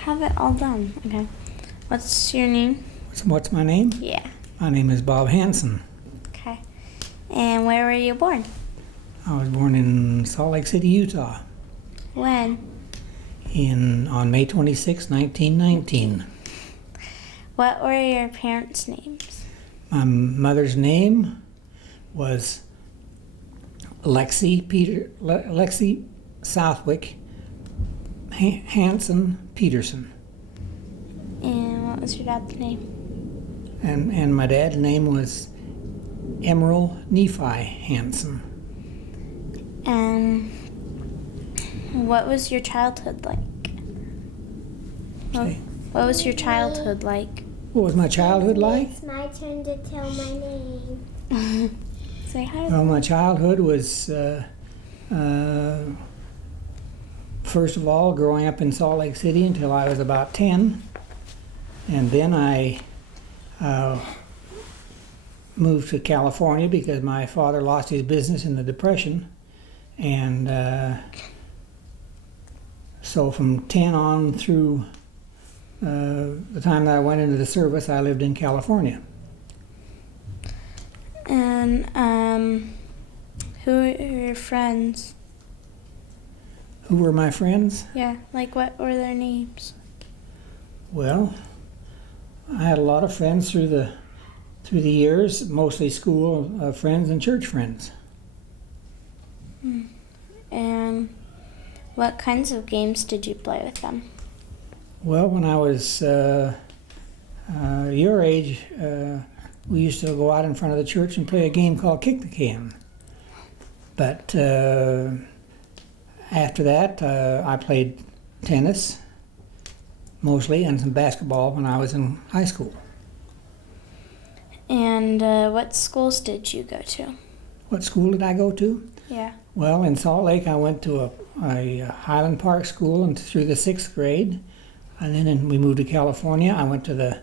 have it all done. Okay. What's your name? What's my name? Yeah. My name is Bob Hansen. Okay. And where were you born? I was born in Salt Lake City, Utah, When? on May 26, 1919. What were your parents' names? My mother's name was Lexi Southwick Hansen Peterson. And what was your dad's name? And my dad's name was Emerald Nephi Hansen. And what was your childhood like? Say, What was your childhood like? what was my childhood like? It's my turn to tell my name. Say hi. Well, my childhood was, first of all, growing up in Salt Lake City until I was about 10. And then I moved to California because my father lost his business in the Depression. And so from 10 on through the time that I went into the service, I lived in California. And who are your friends? Who were my friends? Yeah, like what were their names? Well, I had a lot of friends through the years, mostly school friends and church friends. And what kinds of games did you play with them? Well, when I was your age, we used to go out in front of the church and play a game called Kick the Can. But after that, I played tennis mostly and some basketball when I was in high school. And what schools did you go to? What school did I go to? Yeah. Well, in Salt Lake, I went to a Highland Park school and through the 6th grade. And then we moved to California. I went to the,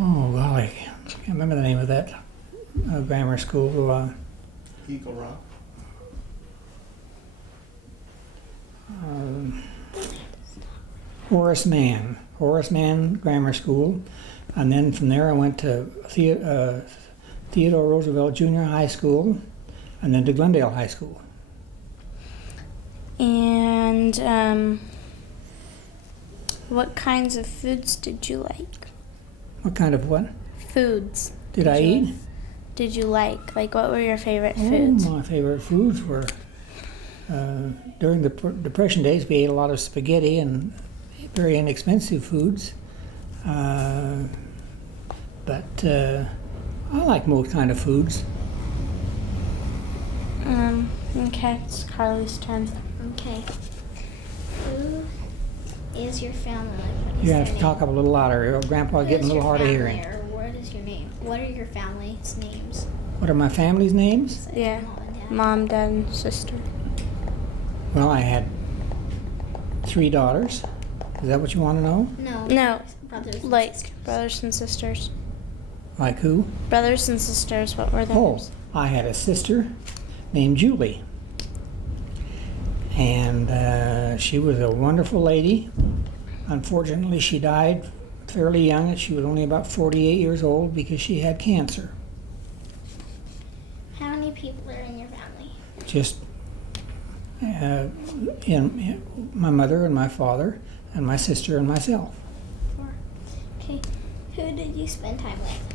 oh golly, I can't remember the name of that grammar school. Eagle Rock. Horace Mann Grammar School. And then from there I went to Theodore Roosevelt Junior High School and then to Glendale High School. And what kinds of foods did you like? What kind of what? Foods. Did I eat? Did you like? Like, what were your favorite foods? My favorite foods were, during the Depression days, we ate a lot of spaghetti and very inexpensive foods. But I like most kind of foods. Okay, it's Carly's turn. Okay. Who is your family? Like, what is You have their to talk name? up a little louder. Grandpa's getting a little hard of hearing. Or what is your name? What are your family's names? What are my family's names? Like Yeah. mom and dad. Mom, dad, and sister. Well, I had 3 daughters. Is that what you want to know? No, Brothers. and like sisters. brothers and sisters. Like who? Brothers and sisters, what were their Oh, names? I had a sister named Julie. And she was a wonderful lady. Unfortunately, she died fairly young. She was only about 48 years old because she had cancer. How many people are in your family? Just in my mother and my father and my sister and myself. 4. Okay. Who did you spend time with?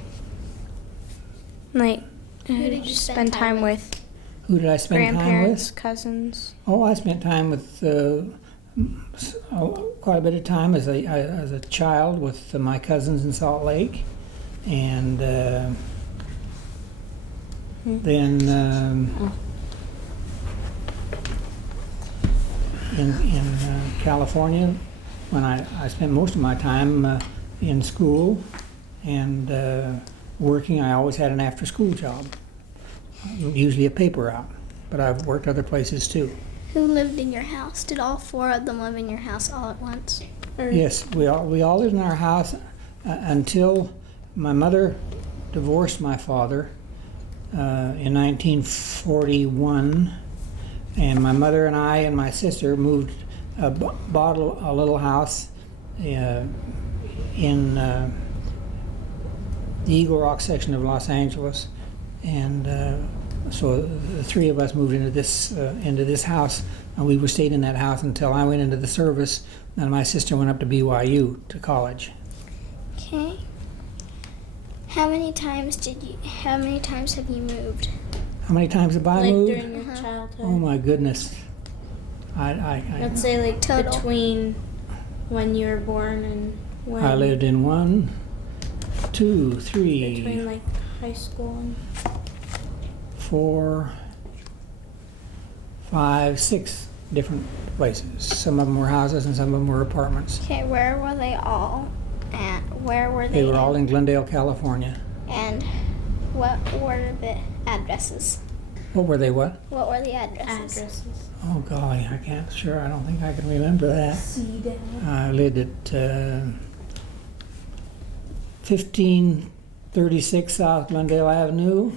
Like, Who did you spend time with? Who did I spend time Grandparents, with? cousins. Oh, I spent time with quite a bit of time as a child with my cousins in Salt Lake, and then in California, when I spent most of my time in school and working. I always had an after-school job, usually a paper route, but I've worked other places too. Who lived in your house? Did all 4 of them live in your house all at once? Or Yes, we all lived in our house until my mother divorced my father in 1941, And my mother and I and my sister bought a little house in the Eagle Rock section of Los Angeles, and so the three of us moved into this house, and we stayed in that house until I went into the service, and my sister went up to BYU to college. Okay. How many times have you moved? How many times have I moved? Like during your childhood. Oh my goodness. I Let's say like Total. between when you were born and when. I lived in 1, 2, 3, Between like high school and. 4, 5, 6 different places. Some of them were houses and some of them were apartments. Okay, where were they all? And where were they? They were all in Glendale, California. And what were the addresses? What were they, what? What were the addresses? Oh golly, I don't think I can remember that. I lived at 1536 South Glendale Avenue,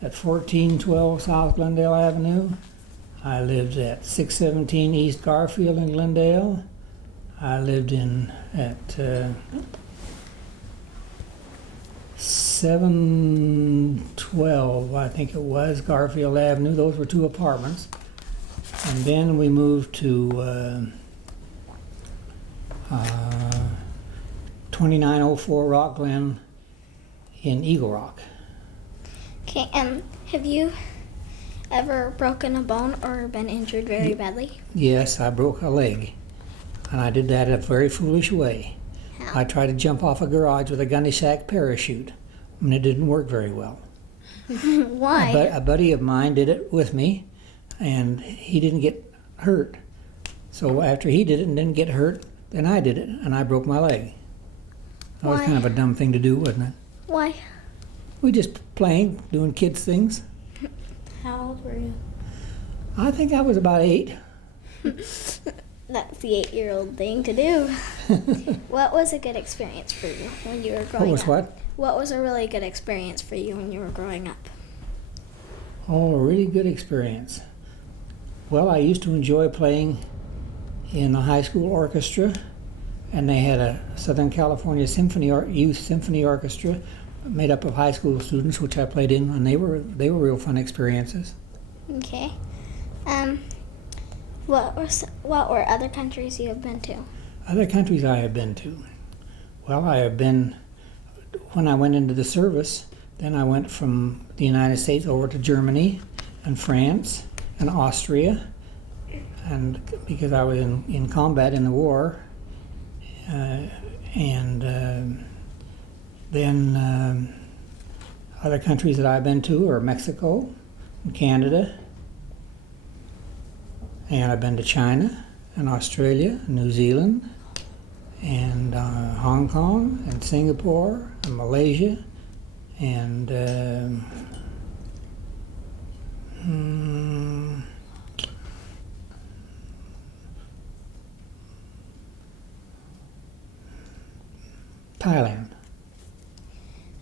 at 1412 South Glendale Avenue. I lived at 617 East Garfield in Glendale. I lived at 712, I think it was, Garfield Avenue. Those were 2 apartments. And then we moved to 2904 Rock Glen in Eagle Rock. Okay, have you ever broken a bone or been injured very badly? Yes, I broke a leg, and I did that in a very foolish way. How? I tried to jump off a garage with a gunny sack parachute, and it didn't work very well. Why? A buddy of mine did it with me, and he didn't get hurt. So after he did it and didn't get hurt, then I did it, and I broke my leg. That was Why? kind of a dumb thing to do, wasn't it? Why? We just playing, doing kids things. How old were you? I think I was about 8. That's the 8-year-old thing to do. What was a good experience for you when you were growing up? What was a really good experience for you when you were growing up? Oh, a really good experience. Well, I used to enjoy playing in the high school orchestra, and they had a Southern California Youth Symphony Orchestra made up of high school students, which I played in, and they were real fun experiences. Okay. What were other countries you have been to? Other countries I have been to. Well, I have been, when I went into the service, then I went from the United States over to Germany and France and Austria, and because I was in combat in the war, then other countries that I've been to are Mexico and Canada, and I've been to China and Australia and New Zealand and Hong Kong and Singapore and Malaysia and Thailand.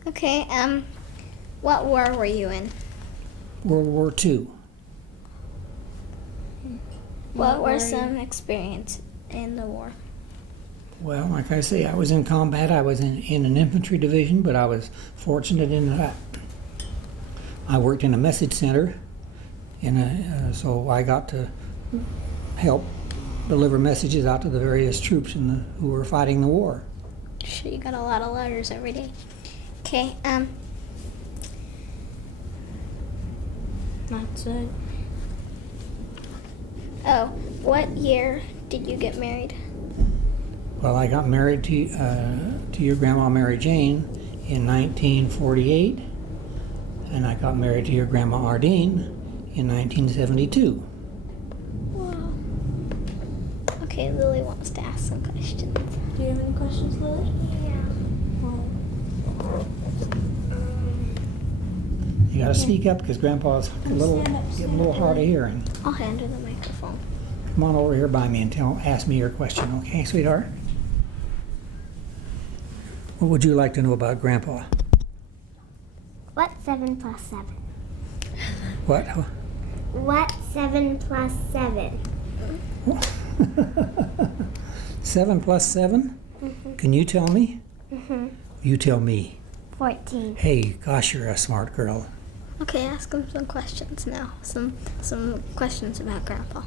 Okay, what war were you in? World War II. What were some experience in the war? Well, like I say, I was in combat. I was in an infantry division, but I was fortunate in that I worked in a message center, so I got to help deliver messages out to the various troops who were fighting the war. Sure, you got a lot of letters every day. Okay, That's it. oh, what year did you get married? Well, I got married to your grandma Mary Jane in 1948, and I got married to your grandma Ardine in 1972. Wow. Okay, Lily wants to ask some questions. Do you have any questions, Lily? You got to speak up because Grandpa's getting a little hard of hearing. I'll hand her the microphone. Come on over here by me and ask me your question, okay, sweetheart? What would you like to know about What's 7 plus 7? What? What's 7 plus 7? 7 plus 7? Can you tell me? You tell me. 14. Hey, gosh, you're a smart girl. Okay, ask him some questions now. Some questions about Grandpa.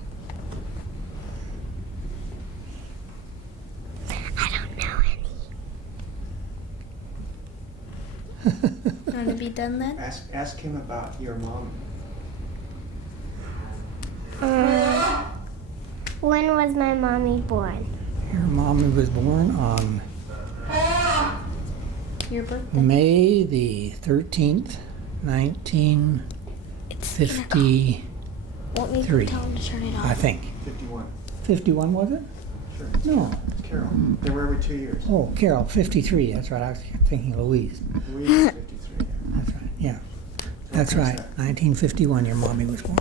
I don't know any. You want to be done then? Ask him about your mom. When was my mommy born? Your mommy was born on Your birthday? May the 13th, 1953, Want me to tell him to turn it off? I think. 51. 51, was it? Sure. No. It's Carol. They were every 2 years. Oh, Carol, 53. That's right. I was thinking Louise. Louise is 53. That's right. Yeah. That's right. 1951, your mommy was born.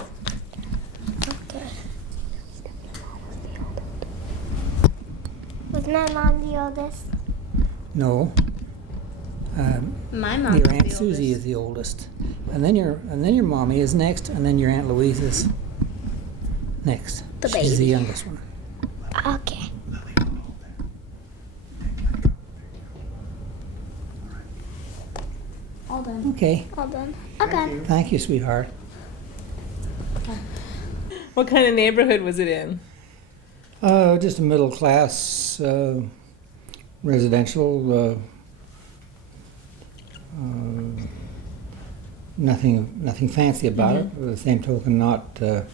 Was my mom the oldest? No. My mom Your was Aunt the Susie oldest. is the oldest. And then your mommy is next, and then your Aunt Louise is next. The She's the baby. youngest one. Okay. All done. Okay. All done. Thank you. Thank you, sweetheart. What kind of neighborhood was it in? Just a middle class residential. Nothing fancy about it. At the same token, not a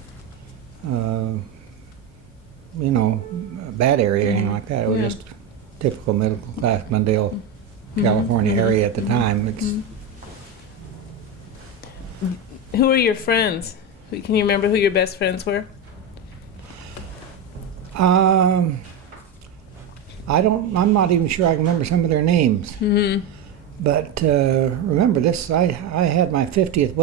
bad area or anything like that. It was just typical middle class Glendale, California area at the time. It's Who were your friends? Can you remember who your best friends were? I'm not even sure I can remember some of their names. But remember this, I had my 50th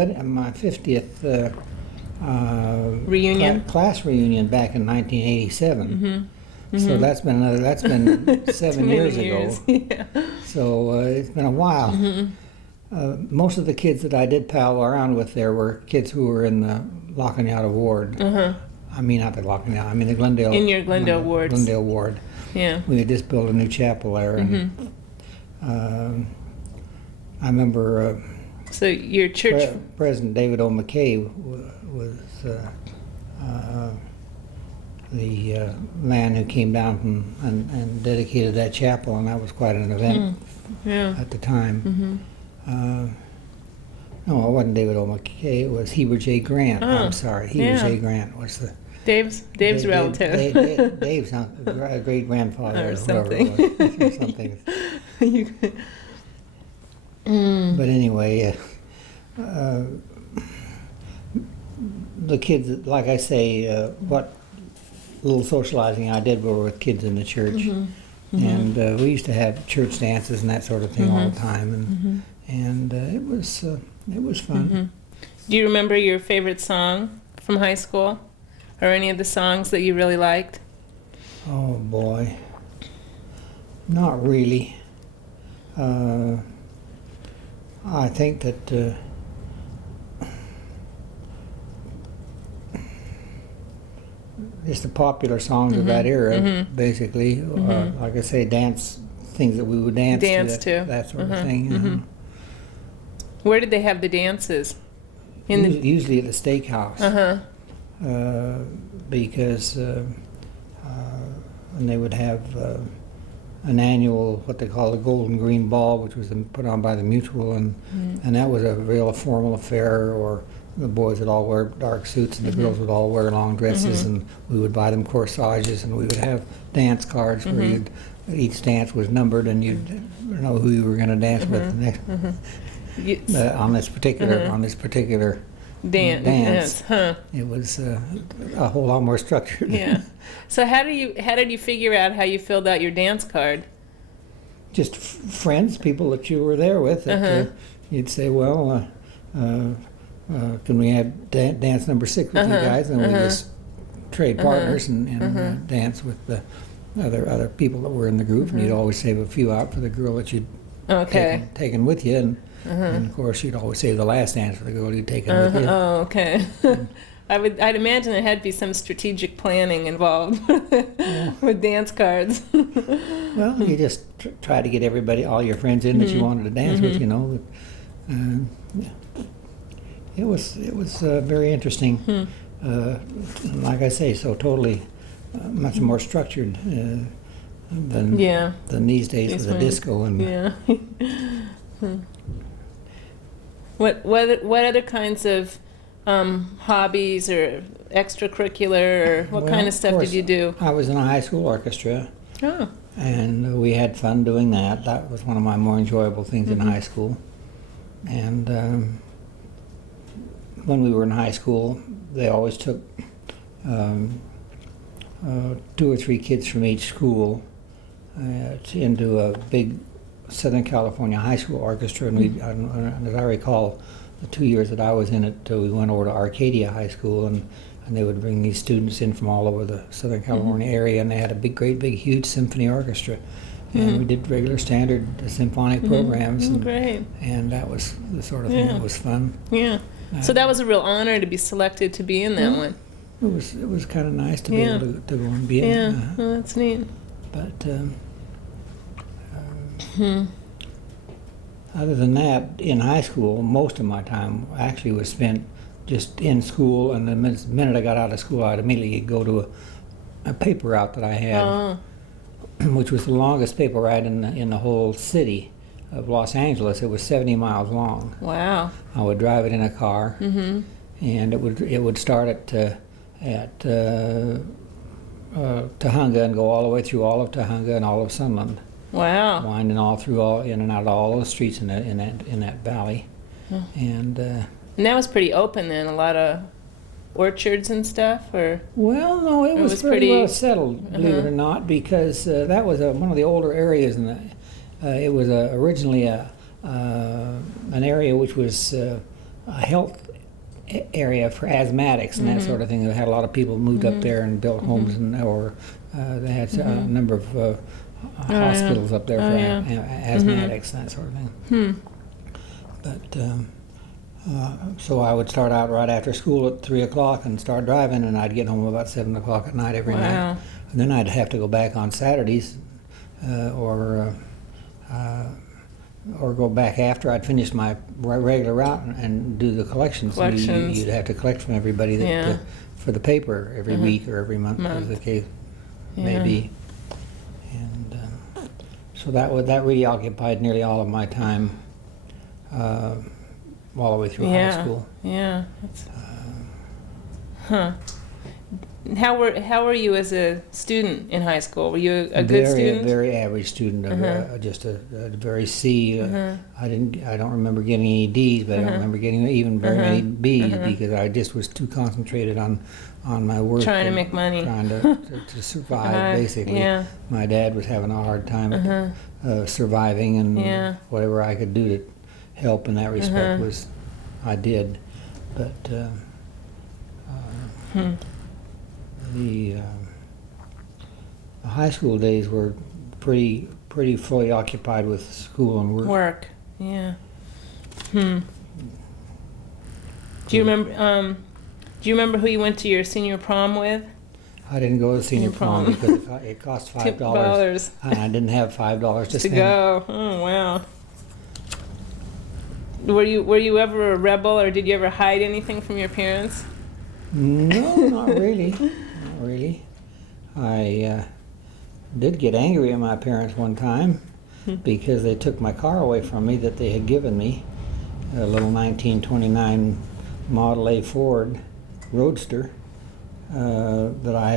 Reunion? class reunion back in 1987. So that's been 7 years ago. Yeah. So it's been a while. Most of the kids that I did pal around with there were kids who were in the Lacaniata ward. I mean, not the Lacaniata, I mean the Glendale. In your Glendale wards. Glendale ward. Yeah. We had just built a new chapel there, and I remember So your church. President David O. McKay was the man who came down and dedicated that chapel, and that was quite an event Yeah. at the time. No, it wasn't David O. McKay. It was Heber J. Grant. I'm sorry, Heber J. Grant was the Dave's relative. Dave's great grandfather Or or something. whoever it was, or something. But anyway, the kids, like I say, what little socializing I did were with kids in the church, and we used to have church dances and that sort of thing all the time, and it was fun. Do you remember your favorite song from high school? Or any of the songs that you really liked? Oh boy, not really. I think that just the popular songs of that era, basically. Like I say, things that we would dance to. that sort of thing. Where did they have the dances? Usually at the steakhouse. Because and they would have an annual, what they call a Golden Green Ball, which was put on by the Mutual, and that was a real formal affair, or the boys would all wear dark suits and the girls would all wear long dresses, and we would buy them corsages, and we would have dance cards where each dance was numbered, and you'd know who you were going to dance with the next on this particular dance. Huh. It was a whole lot more structured. Yeah. So how did you figure out how you filled out your dance card? Just friends, people that you were there with. That, you'd say, well, can we have dance number 6 with you guys? And we just trade partners and dance with the other people that were in the group. And you'd always save a few out for the girl that you'd taken with you. And of course, you'd always save the last dance for the girl you'd taken with you. Oh, okay. I'd imagine there had to be some strategic planning involved with dance cards. Well, you just try to get everybody, all your friends in that you wanted to dance with, you know. Yeah. It was very interesting. Like I say, so totally much more structured than these days with the disco and. Yeah. What other kinds of hobbies or extracurricular or what kind of stuff did you do? I was in a high school orchestra. Oh. And we had fun doing that. That was one of my more enjoyable things in high school. And when we were in high school, they always took 2 or 3 kids from each school into a big Southern California high school orchestra. And as I recall, the 2 years that I was in it, we went over to Arcadia High School, and they would bring these students in from all over the Southern California area, and they had a great big, huge symphony orchestra. And we did regular standard symphonic programs. Great. And that was the sort of thing that was fun. Yeah. So that was a real honor to be selected to be in that one. It was kind of nice to be able to go and be in it. Yeah, well, that's neat. But other than that, in high school, most of my time actually was spent just in school, and the minute I got out of school, I'd immediately go to a paper route that I had, which was the longest paper route in the whole city of Los Angeles. It was 70 miles long. Wow. I would drive it in a car, and it would start at Tujunga and go all the way through all of Tujunga and all of Sunland. Wow. Winding in and out of all those streets in that valley. And that was pretty open then, a lot of orchards and stuff, or? Well, no, it was pretty well settled, believe it or not, because that was one of the older areas it was originally an area which was a health area for asthmatics and that sort of thing. They had a lot of people moved up there and built homes, or they had a number of hospitals up there for asthmatics and that sort of thing. But so I would start out right after school at 3 o'clock and start driving, and I'd get home about 7 o'clock at night every night. And then I'd have to go back on Saturdays, or go back after I'd finished my regular route and do the collections. You'd have to collect from everybody for the paper every week or every month, as the case may be. And so that really occupied nearly all of my time, all the way through high school. Yeah. How were you as a student in high school? Were you a good student? Very average student, just a very C. I don't remember getting any D's, but I don't remember getting even very many B's because I just was too concentrated on my work. Trying to make money. Trying to survive, basically. Yeah. My dad was having a hard time surviving, and whatever I could do to help in that respect I did. But the high school days were pretty fully occupied with school and work. Do you remember who you went to your senior prom with? I didn't go to senior prom because it cost $5, and I didn't have $5 to spend. Go. Oh wow. Were you ever a rebel, or did you ever hide anything from your parents? No, not really. Not really. I did get angry at my parents one time because they took my car away from me that they had given me, a little 1929 Model A Ford Roadster that I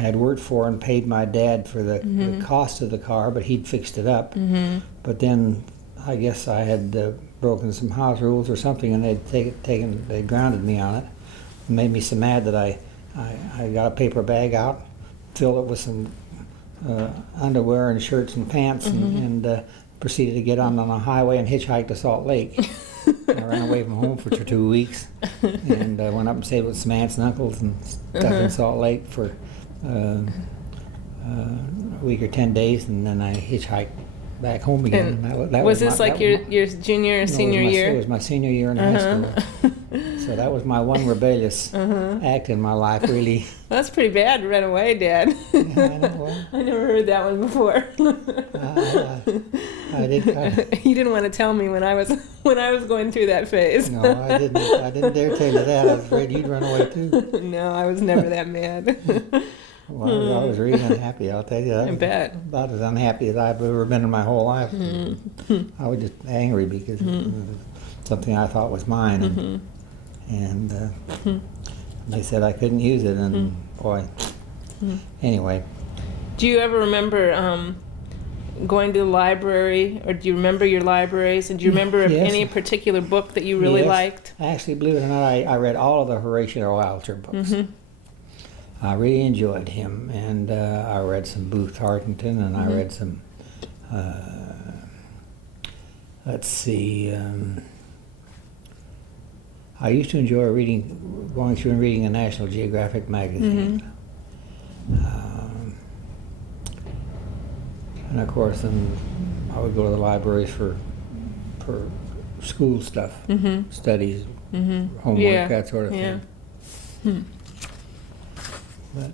had worked for and paid my dad for the cost of the car, but he'd fixed it up. But then I guess I had broken some house rules or something, and they grounded me on it. It made me so mad that I got a paper bag out, filled it with some underwear and shirts and pants, and proceeded to get on a highway and hitchhike to Salt Lake. I ran away from home for 2 weeks, and went up and stayed with some aunts and uncles and stuff in Salt Lake for a week or 10 days, and then I hitchhiked back home again. And was this like your junior or senior year? It was my senior year in high school. So that was my one rebellious act in my life, really. That's pretty bad to run away, Dad. Yeah, I know. Well, I never heard that one before. I did. You didn't want to tell me when I was going through that phase. No, I didn't. I didn't dare tell you that. I was afraid you'd run away too. No, I was never that mad. Well, I was really unhappy. I'll tell you that. I bet. About as unhappy as I've ever been in my whole life. I was just angry because it was something I thought was mine, and they said I couldn't use it, and boy. Anyway. Do you ever remember going to the library, or do you remember your libraries? And do you remember any particular book that you really liked? Actually, believe it or not, I read all of the Horatio Alto books. I really enjoyed him, and I read some Booth Huntington, and I read some, let's see, I used to enjoy going through and reading a National Geographic magazine. And of course, I would go to the libraries for school stuff, studies, homework, that sort of thing. But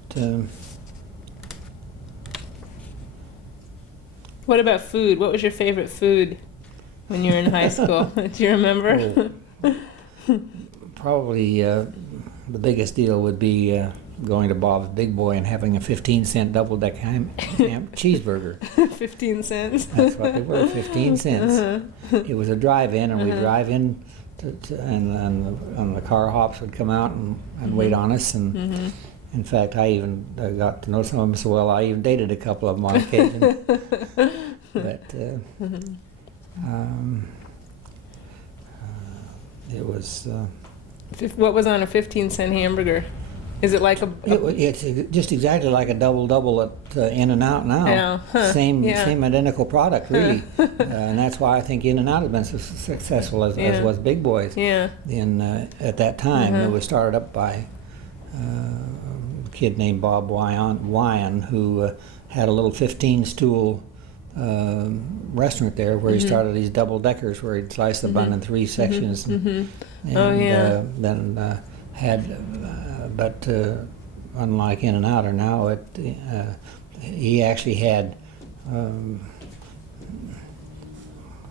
what about food? What was your favorite food when you were in high school? Do you remember? Probably the biggest deal would be going to Bob's Big Boy and having a 15-cent double-deck ham cheeseburger. 15 cents? That's what they were, 15 cents. It was a drive-in, and we'd drive in, and the car hops would come out and wait on us. And in fact, I even got to know some of them so well, I even dated a couple of them on occasion. But it was... what was on a 15-cent hamburger? Is it like it's just exactly like a double-double at In-N-Out now. Yeah. Same identical product, really. And that's why I think In-N-Out has been so successful as was Big Boys. Yeah. At that time, it was started up by a kid named Bob Wyan, who had a little 15-stool restaurant there where he started these double-deckers where he'd slice the bun in 3 sections. And then but unlike In-N-Out or now, he actually had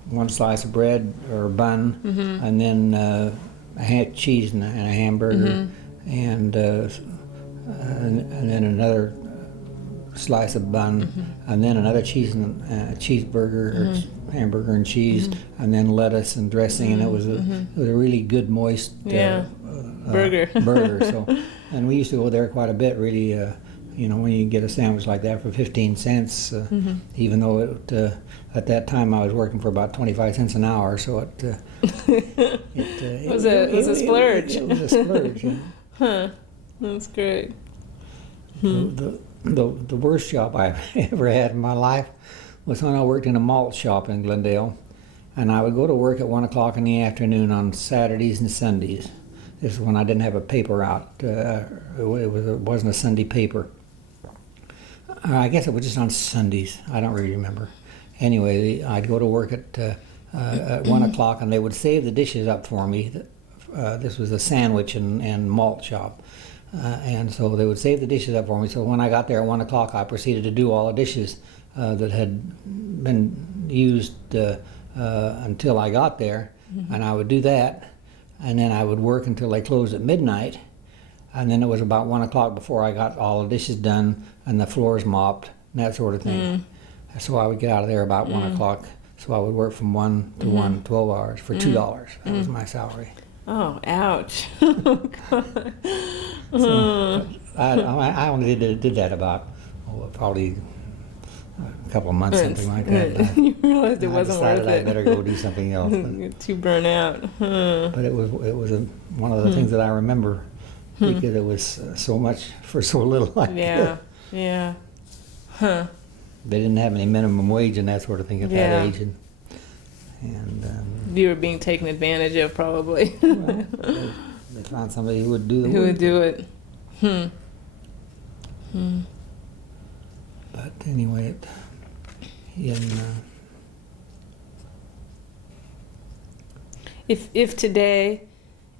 one slice of bread or bun, and then cheese and a hamburger, and then another slice of bun, and then another cheeseburger or hamburger and cheese, and then lettuce and dressing, and it was a really good moist burger. So, and we used to go there quite a bit. Really, when you get a sandwich like that for 15 cents, even though at that time I was working for about 25 cents an hour, so it was a splurge. It was a splurge. Huh. That's great. The worst job I ever had in my life was when I worked in a malt shop in Glendale, and I would go to work at 1 o'clock in the afternoon on Saturdays and Sundays. This is when I didn't have a paper out. It wasn't a Sunday paper. I guess it was just on Sundays. I don't really remember. Anyway, I'd go to work at 1 o'clock, and they would save the dishes up for me. This was a sandwich and malt shop. And so they would save the dishes up for me. So when I got there at 1 o'clock, I proceeded to do all the dishes that had been used until I got there. And I would do that, and then I would work until they closed at midnight. And then it was about 1 o'clock before I got all the dishes done and the floors mopped and that sort of thing. So I would get out of there about 1 o'clock. So I would work from 1 to 1, 12 hours for $2. That was my salary. Oh, ouch. Oh, God. So I only did that about probably a couple of months, something like that. You realized it wasn't worth it. I better go do something else. Get too burnt out. But it was one of the things that I remember because it was so much for so little. Yeah. Huh. They didn't have any minimum wage and that sort of thing at that age, and you were being taken advantage of, probably. well, they found somebody who would do the work. Who would do it? But anyway, if today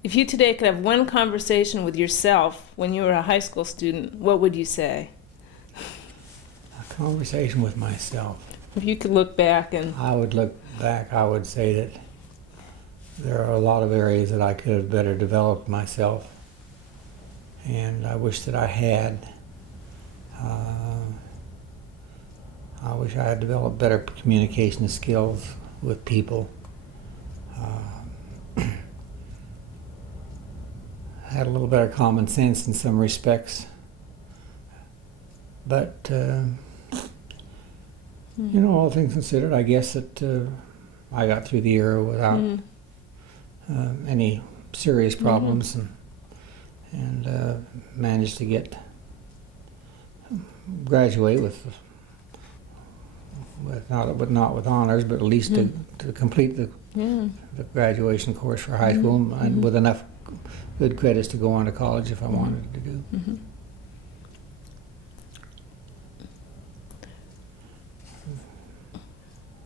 If you today could have one conversation with yourself when you were a high school student, what would you say? A conversation with myself. If you could look back and... I would look back, I would say that there are a lot of areas that I could have better developed myself, and I wish that I had. I wish I had developed better communication skills with people. Had a little better common sense in some respects. But, you know, all things considered, I guess that I got through the era without any serious problems, and managed to graduate with not with honors, but at least to complete the graduation course for high school, and with enough good credits to go on to college if I wanted to do.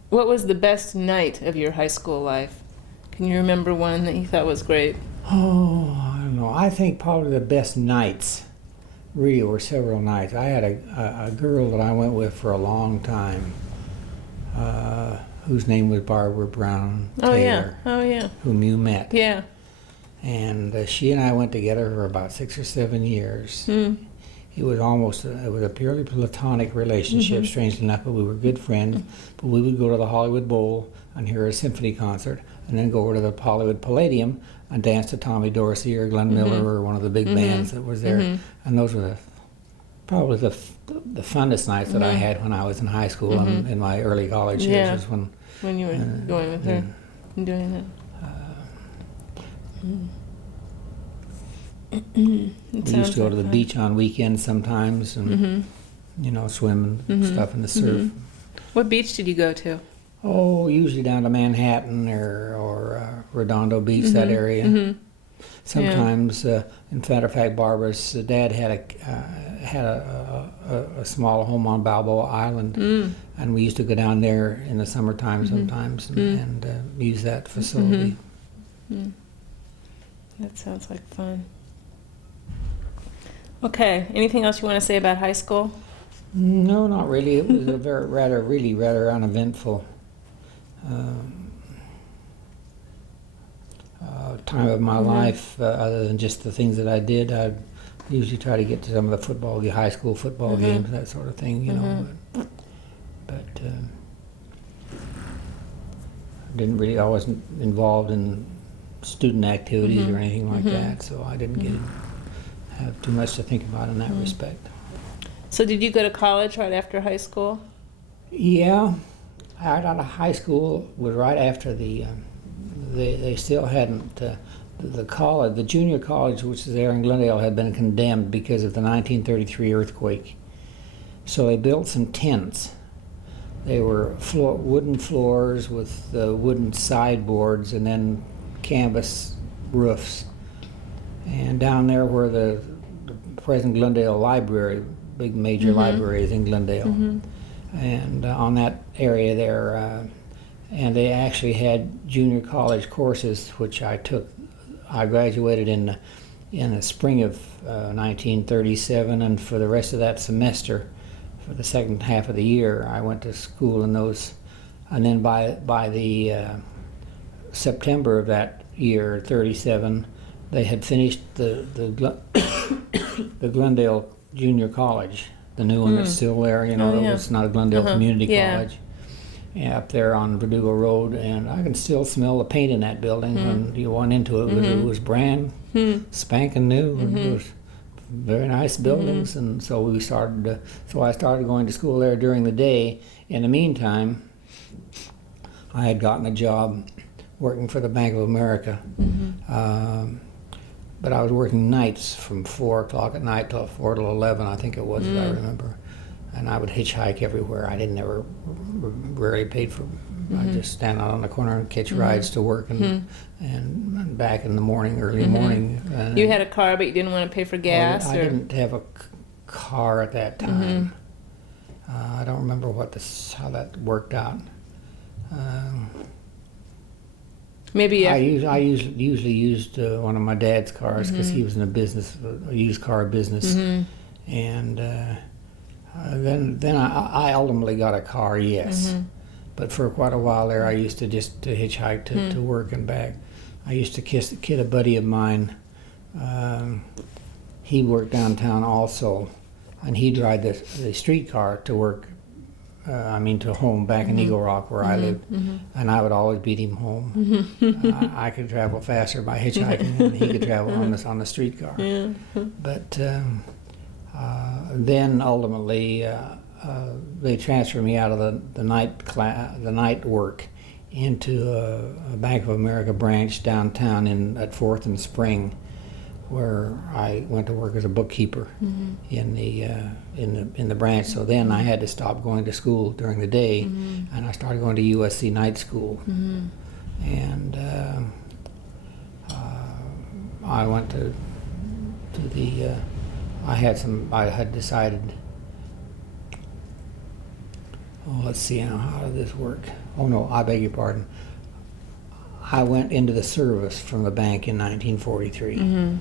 What was the best night of your high school life? Can you remember one that you thought was great? Oh, I don't know. I think probably the best nights really were several nights. I had a girl that I went with for a long time, whose name was Barbara Brown Taylor. Oh yeah. Whom you met. Yeah. And she and I went together for about 6 or 7 years. It was a purely platonic relationship, strangely enough, but we were good friends. But we would go to the Hollywood Bowl and hear a symphony concert, and then go over to the Hollywood Palladium and dance to Tommy Dorsey or Glenn Miller or one of the big bands that was there. And those were probably the funnest nights that I had when I was in high school and in my early college years. Was when you were going with her and doing that. We used to go to the beach on weekends sometimes and you know, swim and stuff in the surf. What beach did you go to? Oh, usually down to Manhattan or Redondo Beach, that area. Sometimes, in fact, Barbara's dad had a small home on Balboa Island, and we used to go down there in the summertime sometimes and use that facility. That sounds like fun. Okay, anything else you want to say about high school? No, not really. It was a rather uneventful time of my life. Other than just the things that I did, I'd usually try to get to some of the high school football games, that sort of thing, you know. But I wasn't involved in student activities or anything like that, so I didn't have too much to think about in that respect. So did you go to college right after high school? Yeah, right out of high school was right after they still hadn't, the junior college, which is there in Glendale, had been condemned because of the 1933 earthquake. So they built some tents. They were wooden floors with wooden sideboards and then canvas roofs. And down there where the present Glendale Library, big major library, is in Glendale. And on that area there, and they actually had junior college courses, which I took. I graduated in the spring of 1937, and for the rest of that semester, for the second half of the year, I went to school in those. And then by the September of that year, 37, they had finished the Glendale Junior College, the new one that's still there. You know, it's not a Glendale Community College. Yeah, up there on Verdugo Road, and I can still smell the paint in that building when you went into it. It was brand spanking new. And it was very nice buildings, and so I started going to school there during the day. In the meantime, I had gotten a job working for the Bank of America, but I was working nights from 4 o'clock at night till 4 till 11, I think it was, as I remember. And I would hitchhike everywhere. I rarely paid for. I'd just stand out on the corner and catch rides to work and back in the morning, early morning. You had a car, but you didn't want to pay for gas? I didn't have a car at that time. I don't remember how that worked out. Maybe I usually used one of my dad's cars because he was in a used car business, and then I ultimately got a car, yes. But for quite a while there, I used to just hitchhike to work and back. I used to kid a buddy of mine. He worked downtown also, and he'd ride the streetcar to work. To home back in Eagle Rock where I lived, and I would always beat him home. I could travel faster by hitchhiking, and he could travel on the streetcar. Yeah. But then ultimately, they transferred me out of the night work into a Bank of America branch downtown at 4th and Spring, where I went to work as a bookkeeper in the branch. So then I had to stop going to school during the day, and I started going to USC night school. And I went to the. I had decided. Oh, let's see now. How did this work? Oh no, I beg your pardon. I went into the service from the bank in 1943.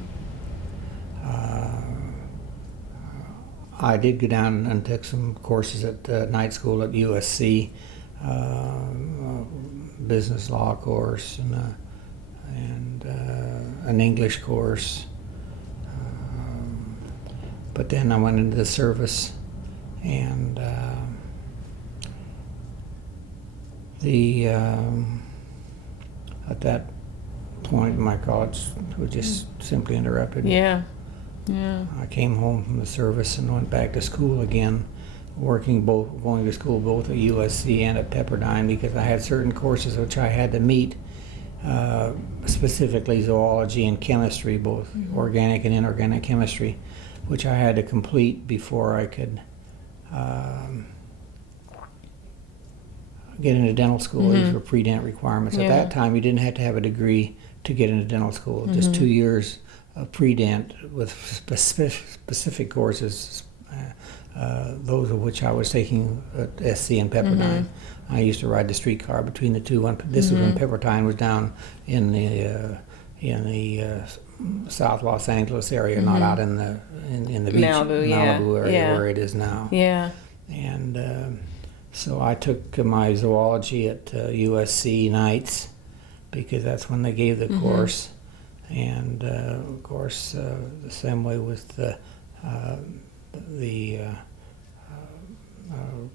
I did go down and took some courses at night school at USC, business law course and an English course. But then I went into the service, and at that point my college was just simply interrupted. Yeah. I came home from the service and went back to school again, going to school both at USC and at Pepperdine, because I had certain courses which I had to meet, specifically zoology and chemistry, both organic and inorganic chemistry, which I had to complete before I could get into dental school. These were pre-dent requirements. At that time, you didn't have to have a degree to get into dental school. Just 2 years of pre-dent with specific courses, those of which I was taking at SC and Pepperdine. I used to ride the streetcar between the two. This was when Pepperdine was down in the South Los Angeles area, not out in the beach, Malibu area where it is now. Yeah. And so I took my zoology at USC nights, because that's when they gave the course. And of course, the same way with the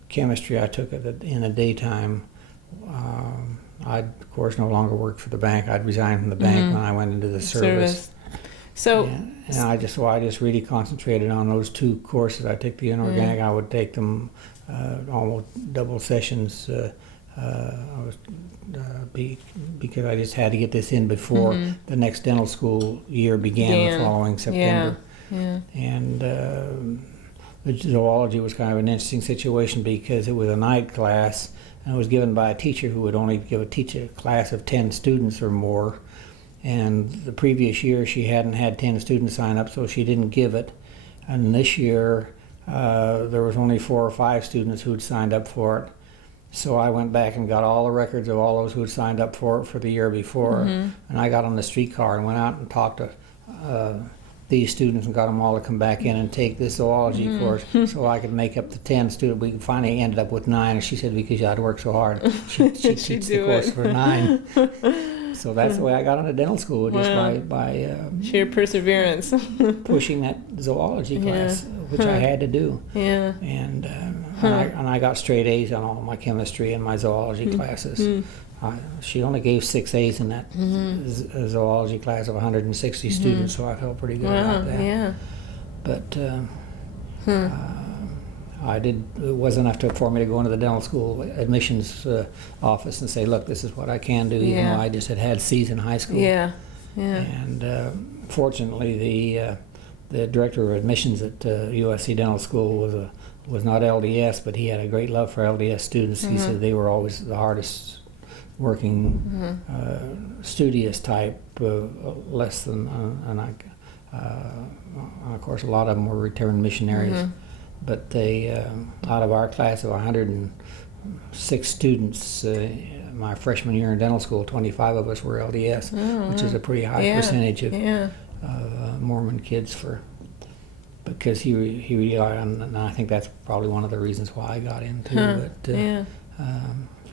chemistry I took in the daytime. I, of course, no longer worked for the bank. I'd resigned from the bank when I went into the service. So, and I just really concentrated on those two courses. I took the inorganic. I would take them almost double sessions. Because I just had to get this in before the next dental school year began the following September. And the zoology was kind of an interesting situation, because it was a night class, and it was given by a teacher who would only teach a class of 10 students or more. And the previous year she hadn't had 10 students sign up, so she didn't give it. And this year there was only 4 or 5 students who'd signed up for it. So I went back and got all the records of all those who had signed up for it for the year before. And I got on the streetcar and went out and talked to these students and got them all to come back in and take this zoology course, so I could make up the 10 students. We finally ended up with 9, and she said because I'd worked so hard, she'd teach the course for 9. So that's the way I got into dental school, just by sheer perseverance. pushing that zoology class, which I had to do. Yeah. And I got straight A's on all my chemistry and my zoology classes. She only gave 6 A's in that zoology class of 160 students, so I felt pretty good about that. Yeah. But it wasn't enough for me to go into the dental school admissions office and say, look, this is what I can do, even though I just had C's in high school. Yeah. And fortunately, the director of admissions at USC Dental School was not LDS, but he had a great love for LDS students. He said they were always the hardest working, studious type, less than, of course, a lot of them were returned missionaries. But they, out of our class of 106 students, my freshman year in dental school, 25 of us were LDS, which is a pretty high Yeah. percentage of Yeah. Mormon kids because he relied on, and I think that's probably one of the reasons why I got into it.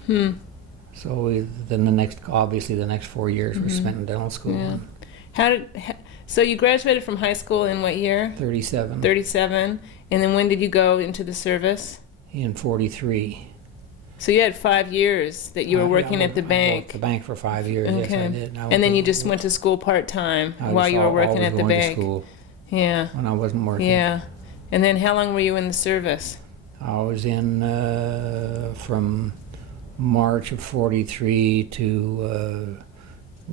Yeah. So then the next 4 years were spent in dental school. Yeah. So you graduated from high school in what year? 37. 37. And then when did you go into the service? In 43. So you had 5 years that you were working at the I worked bank. at the bank for 5 years. Okay. Yes, I did. And then you just went to school part-time while you were working at the going bank. to school Yeah. when I wasn't working. Yeah. And then how long were you in the service? I was in from March of 43 to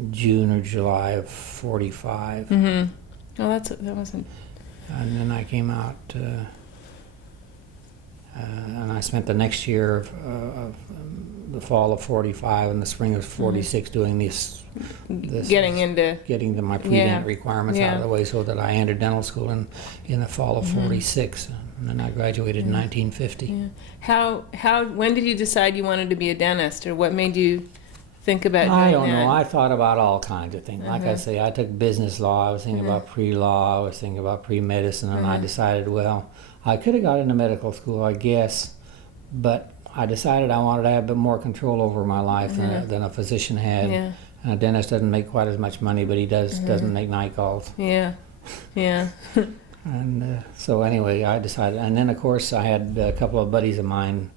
June or July of 45. Mm-hmm. Oh, that wasn't. And then I came out, and I spent the next year of the fall of 45 and the spring of 46 doing this Getting my pre-dent Yeah. requirements out of the way, so that I entered dental school in the fall of 46, and then I graduated in 1950. Yeah. When did you decide you wanted to be a dentist, or what made you think about doing that? I don't know. I thought about all kinds of things. Like I say, I took business law. I was thinking about pre-law. I was thinking about pre-medicine, and I decided, well, I could have got into medical school, I guess, but I decided I wanted to have a bit more control over my life than a physician had. Yeah. And a dentist doesn't make quite as much money, but he doesn't make night calls. Yeah. Yeah. And so anyway, I decided. And then, of course, I had a couple of buddies of mine,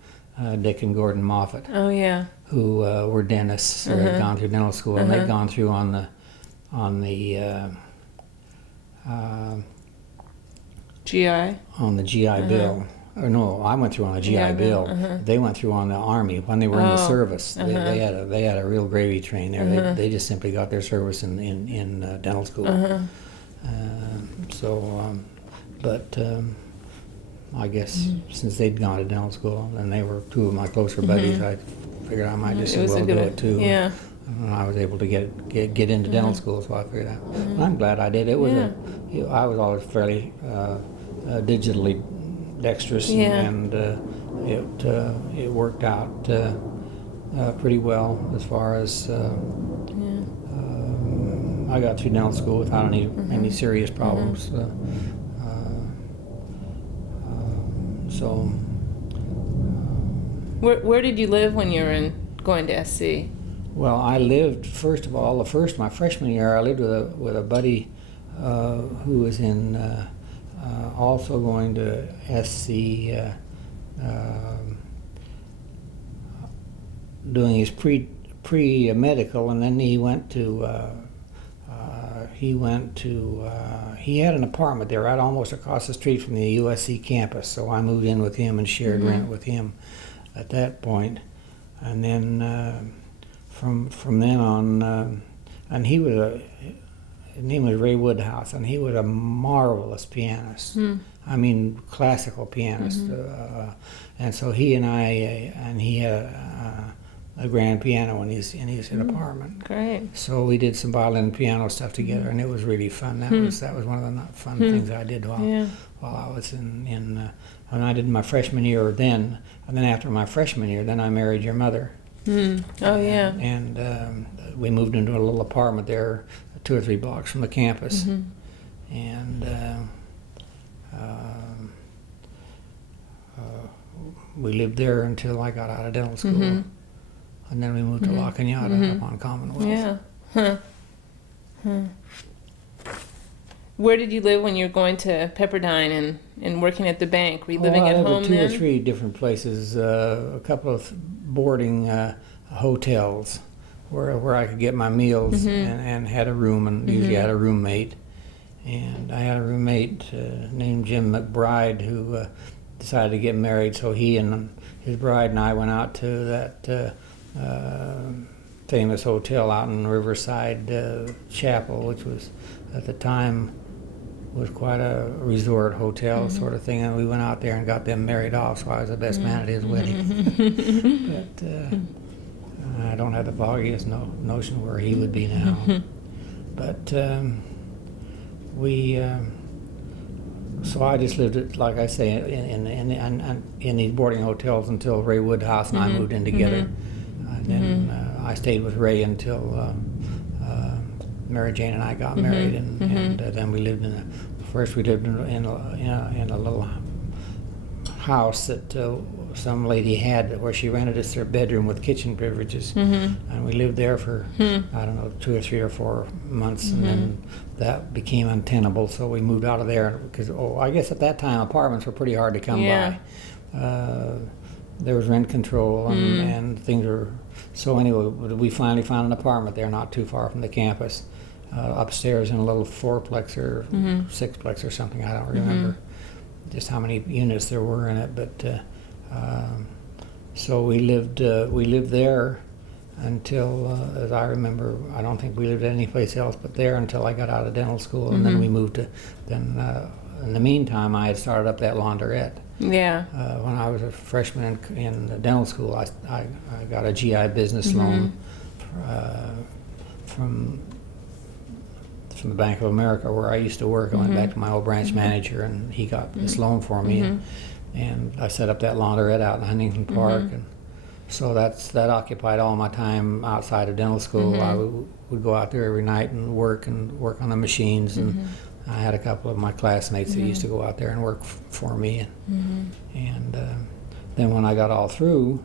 Dick and Gordon Moffat, Oh, yeah. who were dentists or had gone through dental school, and they'd gone through on the GI. on the GI Bill. Or no, I went through on the GI Bill. They went through on the Army when they were in the service. They had a real gravy train there. They just simply got their service in dental school. But I guess since they'd gone to dental school and they were two of my closer buddies, I figured I might just as well do it too. Yeah. And I was able to get into dental school, so I figured out. I'm glad I did. It was I was always fairly digitally dexterous, and it worked out pretty well as far as I got through dental school without any serious problems. So. Where did you live when you were going to SC? Well, I lived, first of all, my freshman year, I lived with a buddy who was in also going to SC, doing his pre-medical, and then he had an apartment there right almost across the street from the USC campus, so I moved in with him and shared rent with him at that point. And then from then on, and his name was Ray Woodhouse, and he was a marvelous pianist. I mean, classical pianist. And so he had a grand piano in his apartment. Great. So we did some violin and piano stuff together, and it was really fun. That was one of the fun things I did while I was in when I did my freshman year then, and then after my freshman year, then I married your mother. Oh, yeah. And we moved into a little apartment there, 2 or 3 blocks from the campus. And we lived there until I got out of dental school. And then we moved to La Cañada up on Commonwealth. Yeah. Huh. Where did you live when you were going to Pepperdine and working at the bank? Were you living at home I lived at 2 then? or 3 different places, a couple of boarding hotels where I could get my meals and had a room, and usually had a roommate. And I had a roommate named Jim McBride who decided to get married, so he and his bride and I went out to that famous hotel out in Riverside Chapel, which was at the time was quite a resort hotel sort of thing, and we went out there and got them married off, so I was the best man at his wedding. But I don't have the foggiest notion where he would be now. But so I just lived, like I say, in these boarding hotels until Ray Woodhouse and I moved in together. And then I stayed with Ray until Mary Jane and I got married, and then we lived first we lived in a little house that some lady had where she rented us their bedroom with kitchen privileges, and we lived there for I don't know 2 or 3 or 4 months, and then that became untenable, so we moved out of there because I guess at that time apartments were pretty hard to come by. There was rent control and things were so anyway. We finally found an apartment there, not too far from the campus, upstairs in a little 4-plex or 6-plex or something. I don't remember just how many units there were in it, but so we lived there until, as I remember, I don't think we lived anyplace else but there until I got out of dental school, and then we moved to. Then in the meantime, I had started up that laundrette. Yeah. When I was a freshman in dental school, I got a GI business loan from the Bank of America where I used to work. I went back to my old branch manager, and he got this loan for me, and I set up that laundrette out in Huntington Park, and so that occupied all my time outside of dental school. I would go out there every night and work on the machines, and I had a couple of my classmates that used to go out there and work for me, and then when I got all through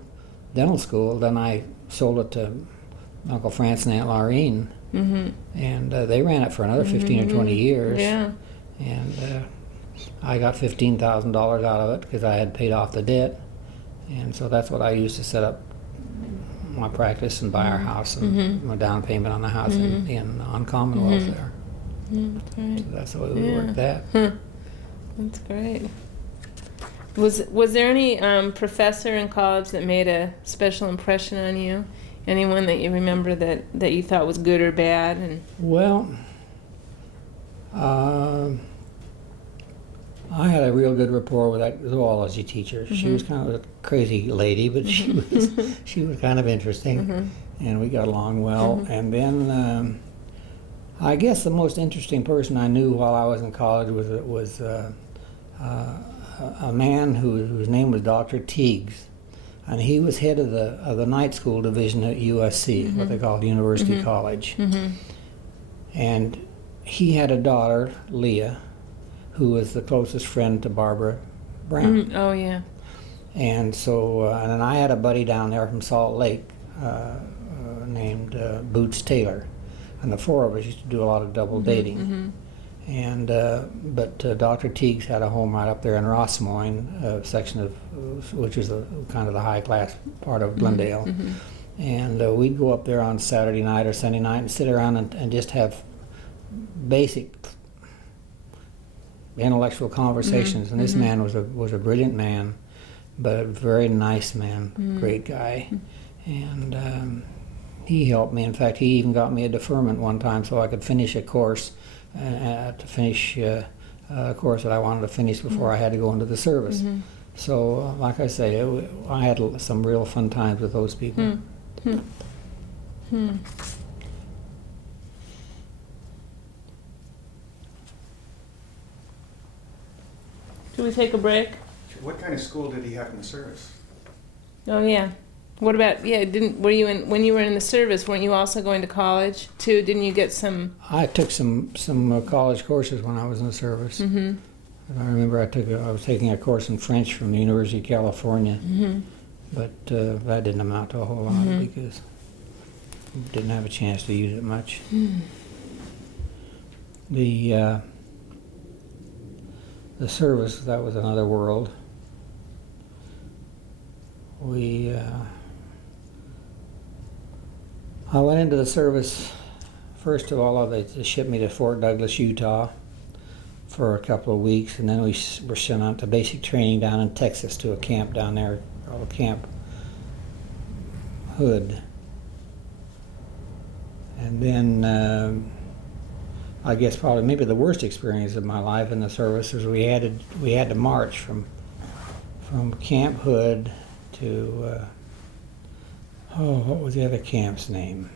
dental school, then I sold it to Uncle France and Aunt Laureen, and they ran it for another 15 or 20 years. Yeah. And I got $15,000 out of it because I had paid off the debt, and so that's what I used to set up my practice and buy our house and my down payment on the house on Commonwealth there. Right. So that's the way we worked that. That's great. Was there any professor in college that made a special impression on you? Anyone that you remember that you thought was good or bad? And Well, I had a real good rapport with that zoology teacher. She was kind of a crazy lady, but she was kind of interesting, and we got along well. And then I guess the most interesting person I knew while I was in college was a man whose name was Dr. Teagues, and he was head of the night school division at USC, what they called University College. And he had a daughter, Leah, who was the closest friend to Barbara Brown. Oh yeah. And so, and then I had a buddy down there from Salt Lake named Boots Taylor, and the four of us used to do a lot of double dating. And but Dr. Teagues had a home right up there in Rossmoyne, section of which is kind of the high class part of Glendale. And we'd go up there on Saturday night or Sunday night and sit around and just have basic intellectual conversations. And this man was a brilliant man, but a very nice man, great guy. And he helped me. In fact, he even got me a deferment one time so I could finish a course, a course that I wanted to finish before I had to go into the service. So, like I say, I had some real fun times with those people. Should we take a break? What kind of school did he have in the service? Oh yeah. What about were you when you were in the service, weren't you also going to college too? Didn't you get some? I took some college courses when I was in the service. I remember I was taking a course in French from the University of California, but that didn't amount to a whole lot because I didn't have a chance to use it much. The service, that was another world. I went into the service, first of all, they shipped me to Fort Douglas, Utah for a couple of weeks, and then we were sent out to basic training down in Texas to a camp down there called Camp Hood. And then I guess probably maybe the worst experience of my life in the service is we had to march from Camp Hood to what was the other camp's name?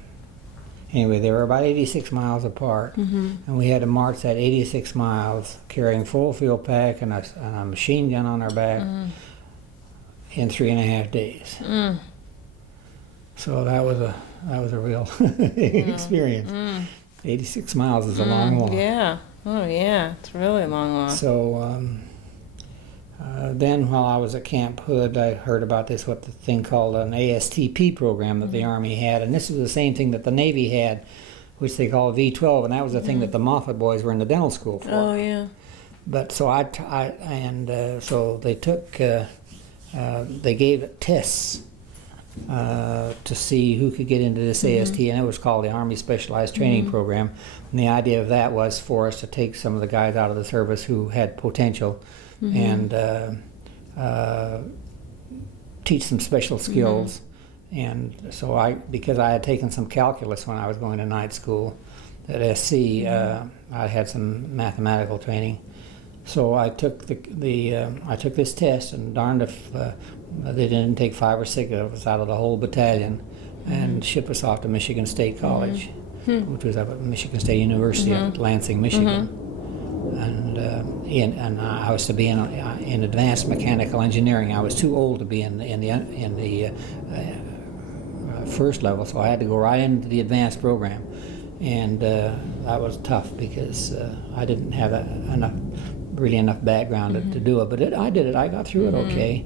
Anyway, they were about 86 miles apart, and we had to march that 86 miles carrying full field pack and a machine gun on our back in 3.5 days. So that a real experience. 86 miles is a long walk. Yeah. Oh, yeah. It's a really long walk. So then while I was at Camp Hood, I heard about this, what the thing called an ASTP program that the Army had. And this was the same thing that the Navy had, which they call V-12. And that was the thing that the Moffat boys were in the dental school for. Oh, yeah. But so so they took, they gave tests to see who could get into this AST, and it was called the Army Specialized Training Program. And the idea of that was for us to take some of the guys out of the service who had potential and teach them special skills. And so because I had taken some calculus when I was going to night school at SC, I had some mathematical training. So I took I took this test, and darned if they didn't take 5 or 6 of us out of the whole battalion and ship us off to Michigan State College, which was up at Michigan State University at Lansing, Michigan. And I was to be in advanced mechanical engineering. I was too old to be in the first level, so I had to go right into the advanced program, and that was tough because I didn't have enough background to do it. But I did it. I got through it okay.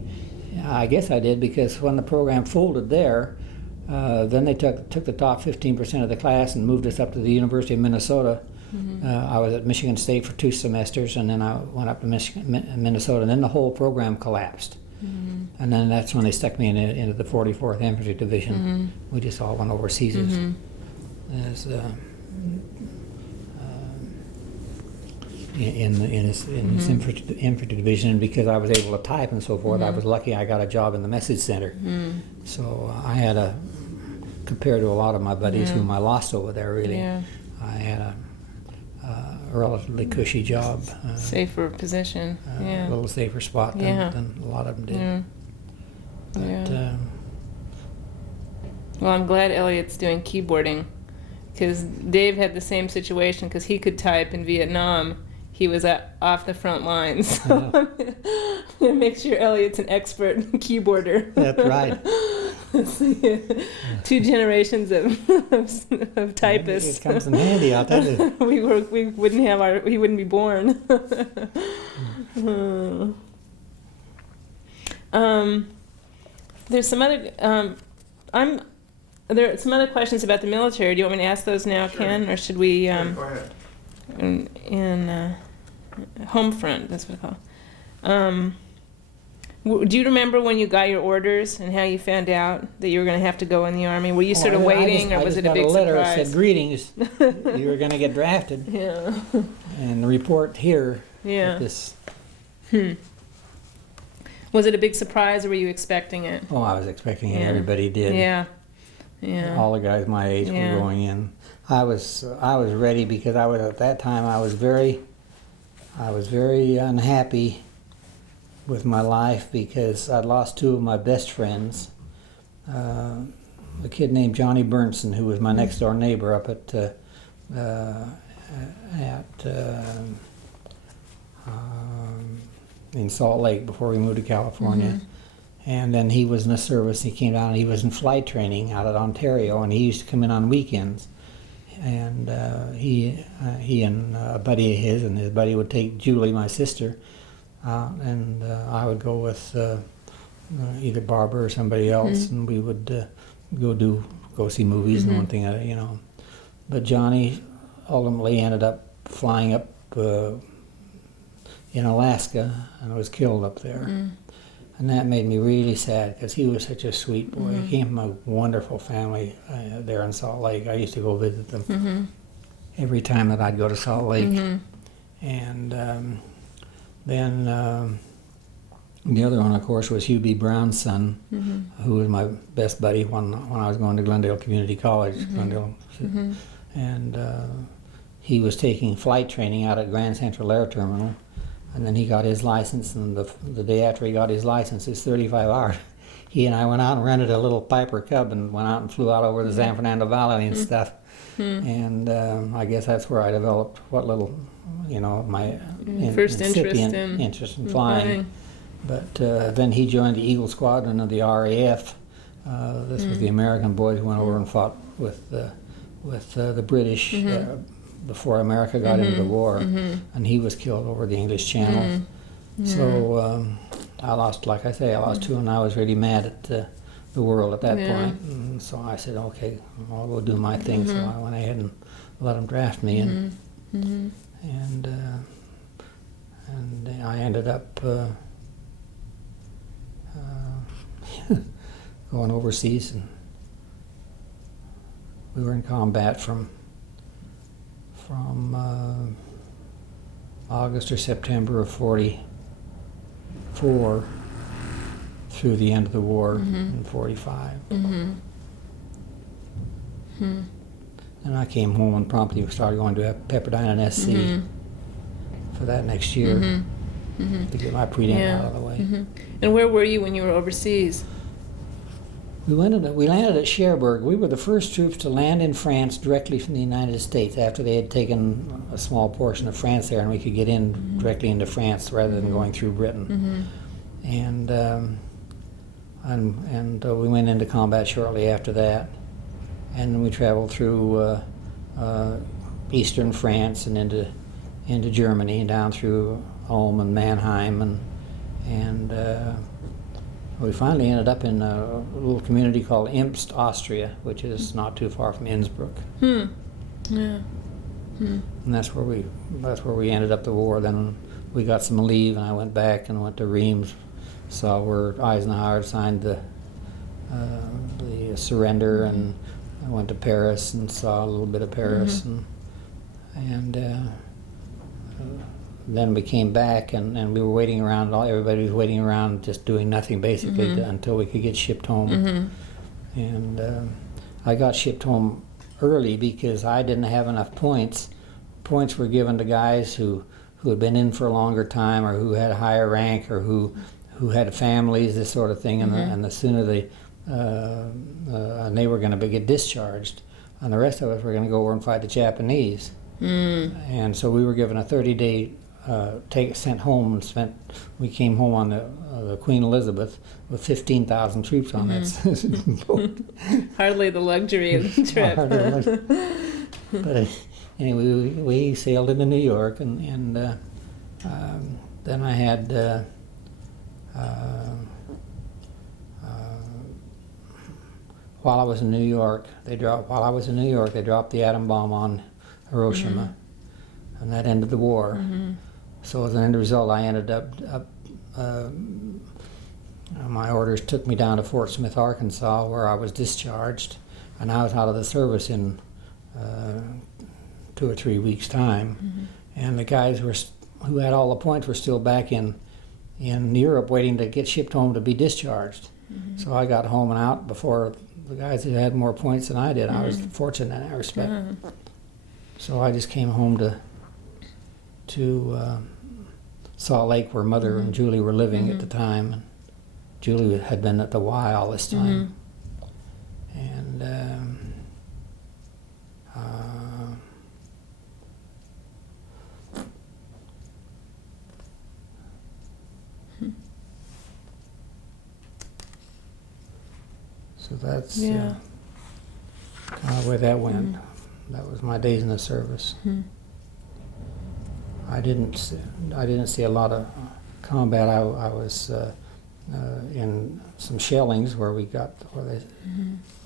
I guess I did, because when the program folded there, then they took the top 15% of the class and moved us up to the University of Minnesota. I was at Michigan State for 2 semesters, and then I went up to Minnesota, and then the whole program collapsed. And then that's when they stuck me into the 44th Infantry Division. We just all went overseas as in this infantry division. And because I was able to type and so forth, I was lucky I got a job in the message center. So I had compared to a lot of my buddies whom I lost over there, really, I had a relatively cushy job. Safer position. A little safer spot than a lot of them did. But, well, I'm glad Elliot's doing keyboarding, because Dave had the same situation, because he could type in Vietnam. He was off the front lines. So it makes sure Elliot's an expert keyboarder. That's right. 2 generations of typists. It comes in handy, I'll tell you. He wouldn't be born. There's some other there are some other questions about the military. Do you want me to ask those now, Sure. Ken, or should we? Go ahead. In home front, that's what I call. Do you remember when you got your orders and how you found out that you were going to have to go in the Army? Were you sort of waiting, or was it a big surprise? I got a letter that said, "Greetings, you were going to get drafted." Yeah. And the report here. Yeah. This. Was it a big surprise, or were you expecting it? Oh, I was expecting it. Everybody did. Yeah. Yeah. All the guys my age were going in. I was ready, because at that time I was very unhappy with my life, because I'd lost 2 of my best friends. A kid named Johnny Burnson, who was my next door neighbor up in Salt Lake before we moved to California. And then he was in the service. He came down, and he was in flight training out at Ontario, and he used to come in on weekends. And he and a buddy of his, and his buddy would take Julie, my sister, and I would go with either Barbara or somebody else, and we would go see movies and one thing, But Johnny ultimately ended up flying up in Alaska and was killed up there. And that made me really sad, because he was such a sweet boy. He came from a wonderful family there in Salt Lake. I used to go visit them every time that I'd go to Salt Lake. And then the other one, of course, was Hugh B. Brown's son, who was my best buddy when I was going to Glendale Community College. And he was taking flight training out at Grand Central Air Terminal. And then he got his license, and the day after he got his license, his 35 hours, he and I went out and rented a little Piper Cub and went out and flew out over the San Fernando Valley and stuff. And I guess that's where I developed what little, my first interest in flying. But then he joined the Eagle Squadron of the RAF This was the American boys who went over and fought with the British before America got into the war, and he was killed over the English Channel. So I lost, like I say, I lost two, and I was really mad at the world at that point. And so I said, okay, I'll go do my thing. So I went ahead and let them draft me, and I ended up going overseas, and we were in combat from August or September of '44 through the end of the war in '45. And I came home and promptly started going to Pepperdine and SC for that next year to get my prelim out of the way. And where were you when you were overseas? We landed at Cherbourg. We were the first troops to land in France directly from the United States after they had taken a small portion of France there, and we could get in directly into France rather than going through Britain. And we went into combat shortly after that, and then we traveled through eastern France and into Germany and down through Ulm and Mannheim, and we finally ended up in a little community called Imst, Austria, which is not too far from Innsbruck. And that's where we ended up the war. Then we got some leave, and I went back and went to Reims, saw where Eisenhower signed the surrender, and I went to Paris and saw a little bit of Paris, and then we came back, and we were waiting around. Everybody was waiting around, just doing nothing basically until we could get shipped home. And I got shipped home early because I didn't have enough points. Points were given to guys who had been in for a longer time, or who had a higher rank, or who had families, this sort of thing. And the sooner they were going to get discharged, and the rest of us were going to go over and fight the Japanese. And so we were given a 30-day sent home, and we came home on the Queen Elizabeth with 15,000 troops on that boat. Hardly the luxury of the trip. But anyway, we sailed into New York, and then I had while I was in New York, they dropped the atom bomb on Hiroshima, and that ended the war. So as an end result, I ended up my orders took me down to Fort Smith, Arkansas, where I was discharged, and I was out of the service in 2 or 3 weeks' time. And the guys who had all the points were still back in Europe waiting to get shipped home to be discharged. So I got home and out before the guys who had more points than I did. I was fortunate in that respect. So I just came home to Salt Lake, where Mother and Julie were living at the time. And Julie had been at the Y all this time. And so that's kind of where that went. That was my days in the service. I didn't see a lot of combat. I was in some shellings where they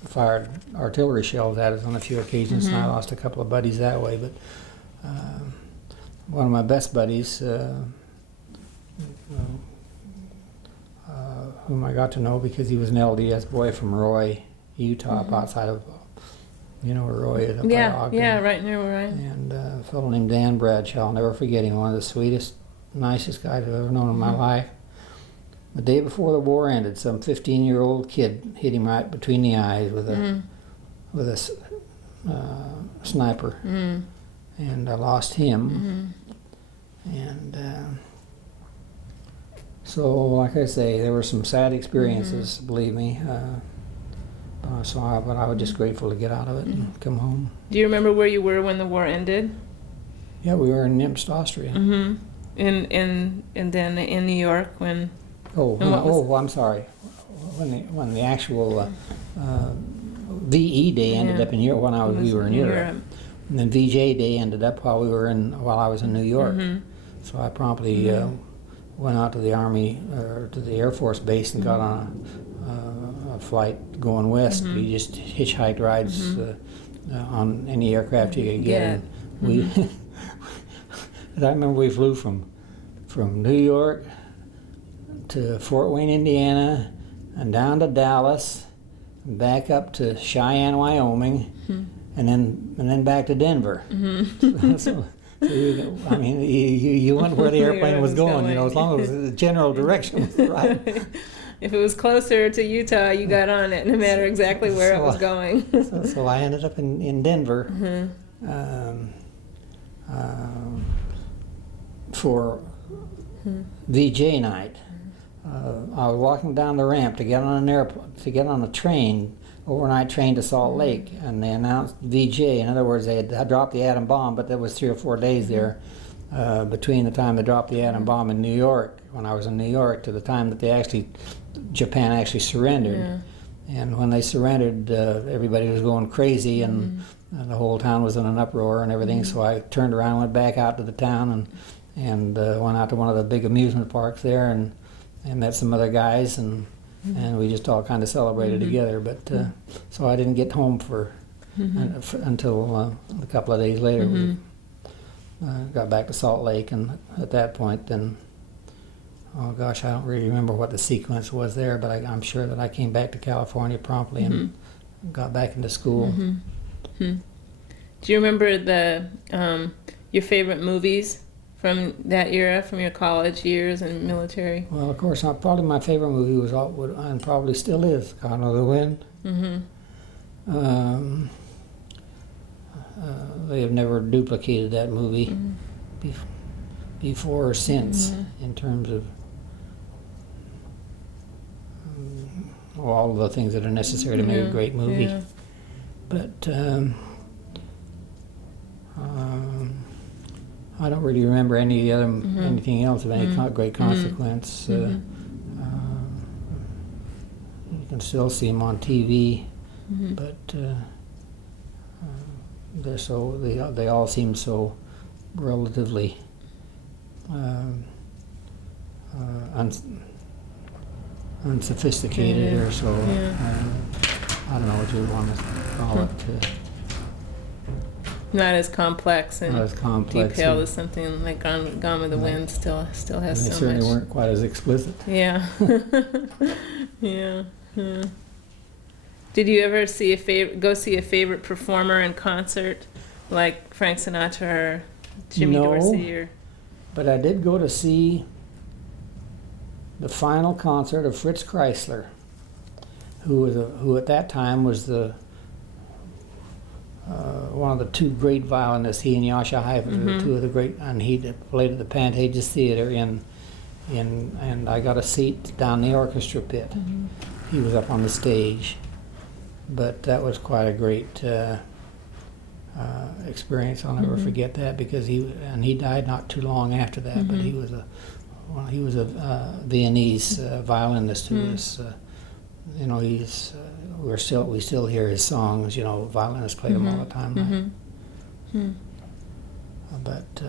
fired artillery shells at us on a few occasions, and I lost a couple of buddies that way. But one of my best buddies, whom I got to know because he was an LDS boy from Roy, Utah, up outside of, you know where Roy is, up by Ogden. Yeah, right near where I am. And a fellow named Dan Bradshaw, I'll never forget him, one of the sweetest, nicest guys I've ever known in my life. The day before the war ended, some 15-year-old kid hit him right between the eyes with a sniper, and I lost him. And so, like I say, there were some sad experiences, believe me. But I was just grateful to get out of it and come home. Do you remember where you were when the war ended? Yeah, we were in Imst, Austria. And then in New York when... I'm sorry. when the actual VE day ended up in Europe when we were in Europe. And then VJ Day ended up while I was in New York. So I promptly went out to the Army or to the Air Force base and got on a flight going west. You just hitchhiked rides on any aircraft you could get. And we, I remember we flew from New York to Fort Wayne, Indiana, and down to Dallas, and back up to Cheyenne, Wyoming. And then back to Denver. So I mean, you went where the airplane was going, you know, as long as the general direction was right. If it was closer to Utah, you got on it, no matter exactly where it was going. So I ended up in Denver for VJ night. I was walking down the ramp to get on a train. Overnight train to Salt Lake, and they announced VJ. In other words, they had dropped the atom bomb, but there was 3 or 4 days there between the time they dropped the atom bomb in New York, when I was in New York, to the time that Japan actually surrendered. And when they surrendered, everybody was going crazy, and the whole town was in an uproar and everything. So I turned around, went back out to the town, and went out to one of the big amusement parks there, and met some other guys, and we just all kind of celebrated together. But so I didn't get home until a couple of days later. We got back to Salt Lake, and at that point, then, oh gosh, I don't really remember what the sequence was there, but I'm sure that I came back to California promptly and got back into school. Do you remember your favorite movies from that era, from your college years and military? Well, of course, probably my favorite movie was, and probably still is, Gone with the Wind. They have never duplicated that movie before or since, in terms of all of the things that are necessary to make a great movie. But I don't really remember any of the other anything else of any great consequence. You can still see them on TV, but they all seem so relatively unsophisticated, or so. I don't know what you want to call it. Not as complex and detailed as something like Gone with the Wind still has so much. They certainly weren't quite as explicit. Yeah. Did you ever go see a favorite performer in concert, like Frank Sinatra or Jimmy Dorsey? But I did go to see the final concert of Fritz Kreisler, who at that time was one of the two great violinists. He and Yasha Heifetz were two of the great, and he played at the Pantages Theater and I got a seat down the orchestra pit. He was up on the stage, but that was quite a great experience. I'll never forget that, because he died not too long after that. But he was a Viennese violinist who was. We still hear his songs. Violinists play them all the time. But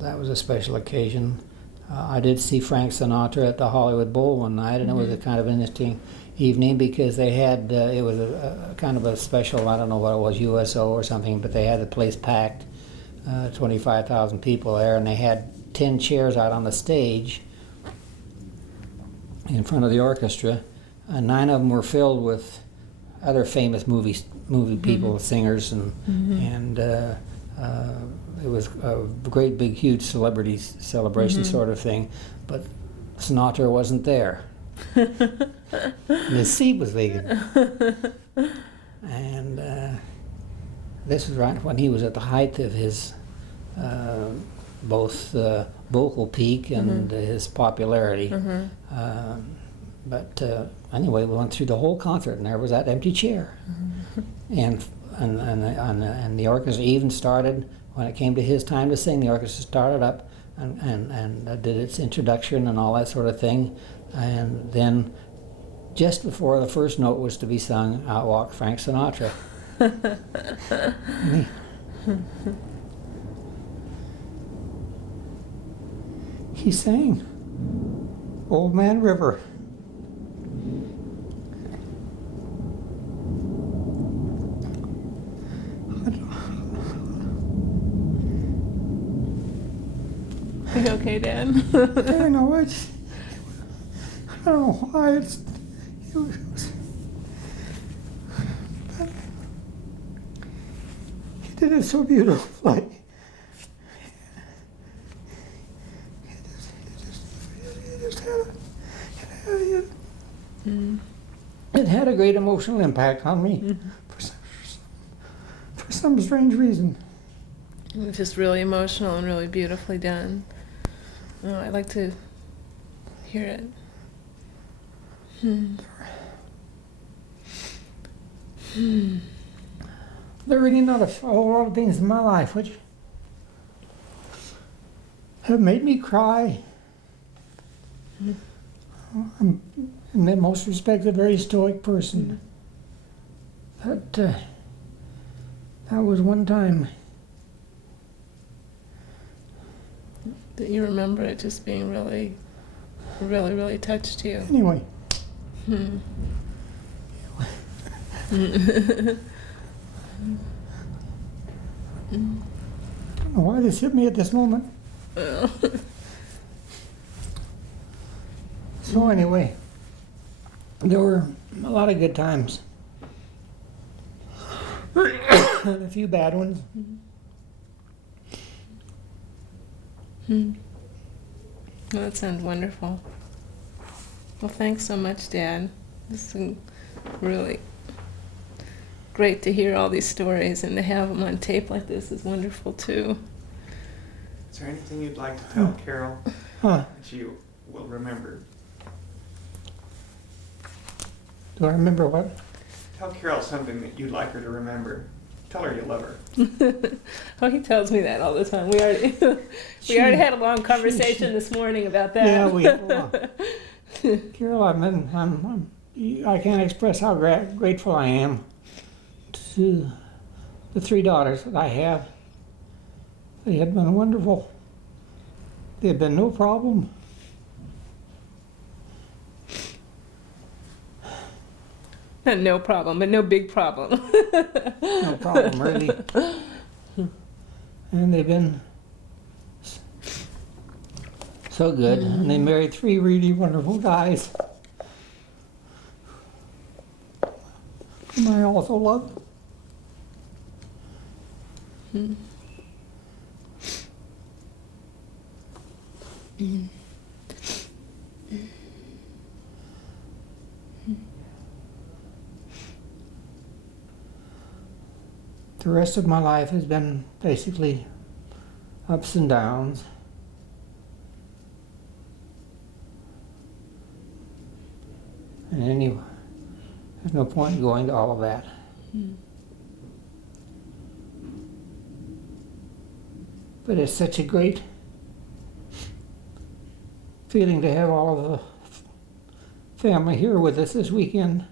that was a special occasion. I did see Frank Sinatra at the Hollywood Bowl one night, and it was a kind of interesting evening, because they had it was a kind of a special, I don't know what it was, USO or something, but they had the place packed, 25,000 people there, and they had 10 chairs out on the stage in front of the orchestra, and 9 of them were filled with other famous movie people, singers, and it was a great big huge celebrity celebration sort of thing, but Sinatra wasn't there. His seat was vacant, and this was right when he was at the height of his both vocal peak and his popularity. But anyway, we went through the whole concert, and there was that empty chair. And the orchestra even started, when it came to his time to sing, the orchestra started up and did its introduction and all that sort of thing. And then, just before the first note was to be sung, out walked Frank Sinatra. He sang Old Man River. Are you okay, Dad? I know, I don't know why it was, he did it so beautifully. It had a great emotional impact on me for some strange reason. It was just really emotional and really beautifully done. Oh, I'd like to hear it. There are really not a whole lot of things in my life which have made me cry. I'm, in most respects, a very stoic person. But that was one time. That you remember it just being really, really, really touched you. Anyway. I don't know why this hit me at this moment. So anyway, there were a lot of good times. And a few bad ones. Well, that sounds wonderful. Well, thanks so much, Dad. This is really great to hear all these stories, and to have them on tape like this is wonderful too. Is there anything you'd like to tell Carol that you will remember? Do I remember what? Tell Carol something that you'd like her to remember. Tell her you love her. Oh, he tells me that all the time. We already had a long conversation this morning about that. Yeah, we. Carol, I can't express how grateful I am to the 3 daughters that I have. They have been wonderful. They have been no problem. Not no problem, but no big problem. No problem, really. And they've been so good. And they married 3 really wonderful guys whom I also love. The rest of my life has been basically ups and downs. And anyway, there's no point in going to all of that. But it's such a great feeling to have all of the family here with us this weekend.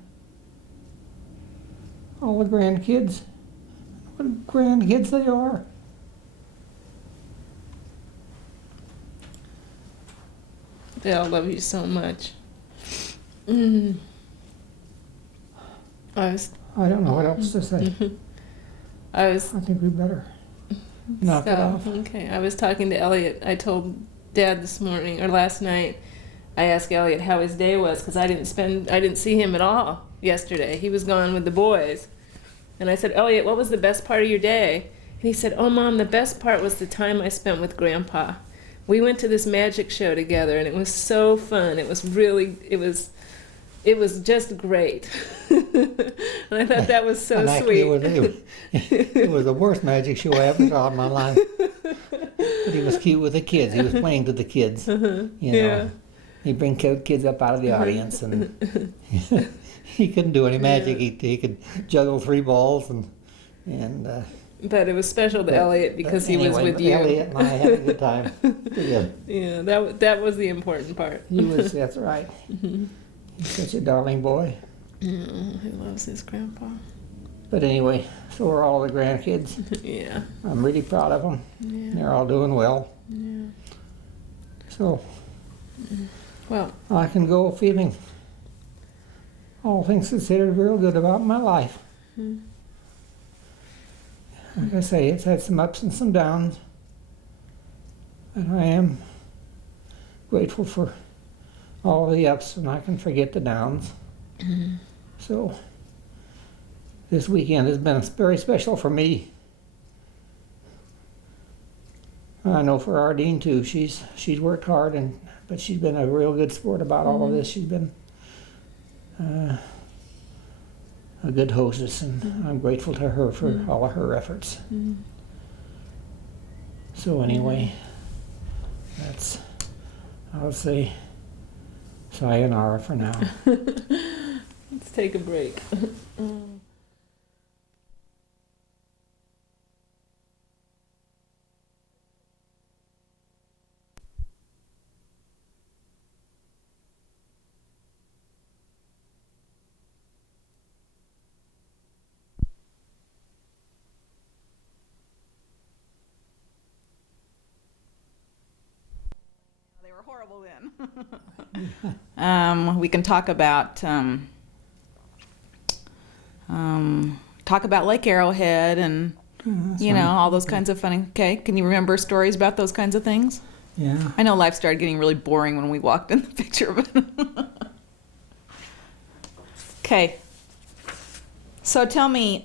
All the grandkids. What grandkids they are. They all love you so much. I don't know what else to say. I think we better knock it off. Okay, I was talking to Elliot. I told Dad this morning or last night. I asked Elliot how his day was because I didn't see him at all yesterday. He was gone with the boys. And I said, Elliot, what was the best part of your day? And he said, oh, Mom, the best part was the time I spent with Grandpa. We went to this magic show together, and it was so fun. It was just great. And I thought that was so sweet. It was the worst magic show I ever saw in my life. But he was cute with the kids. He was playing to the kids. You know, he'd bring kids up out of the audience, and he couldn't do any magic. He could juggle 3 balls, and But it was special to Elliot because he was with you. Elliot and I had a good time. Yeah. Yeah, that was the important part. He was, that's right. He's such a darling boy. Yeah, he loves his grandpa. But anyway, so are all the grandkids. Yeah. I'm really proud of them. Yeah. They're all doing well. Yeah. So Well, I can go feeling all things considered real good about my life. Like I say, it's had some ups and some downs, but I am grateful for all the ups, and I can forget the downs. So this weekend has been very special for me. I know for Ardeen too. She's worked hard, but she's been a real good sport about all of this. She's been a good hostess, and I'm grateful to her for all of her efforts. So anyway, that's, I'll say sayonara for now. let's take a break. They were horrible then. We can talk about Lake Arrowhead and all those kinds of funny. Okay, can you remember stories about those kinds of things? Yeah. I know life started getting really boring when we walked in the picture, but okay. So tell me,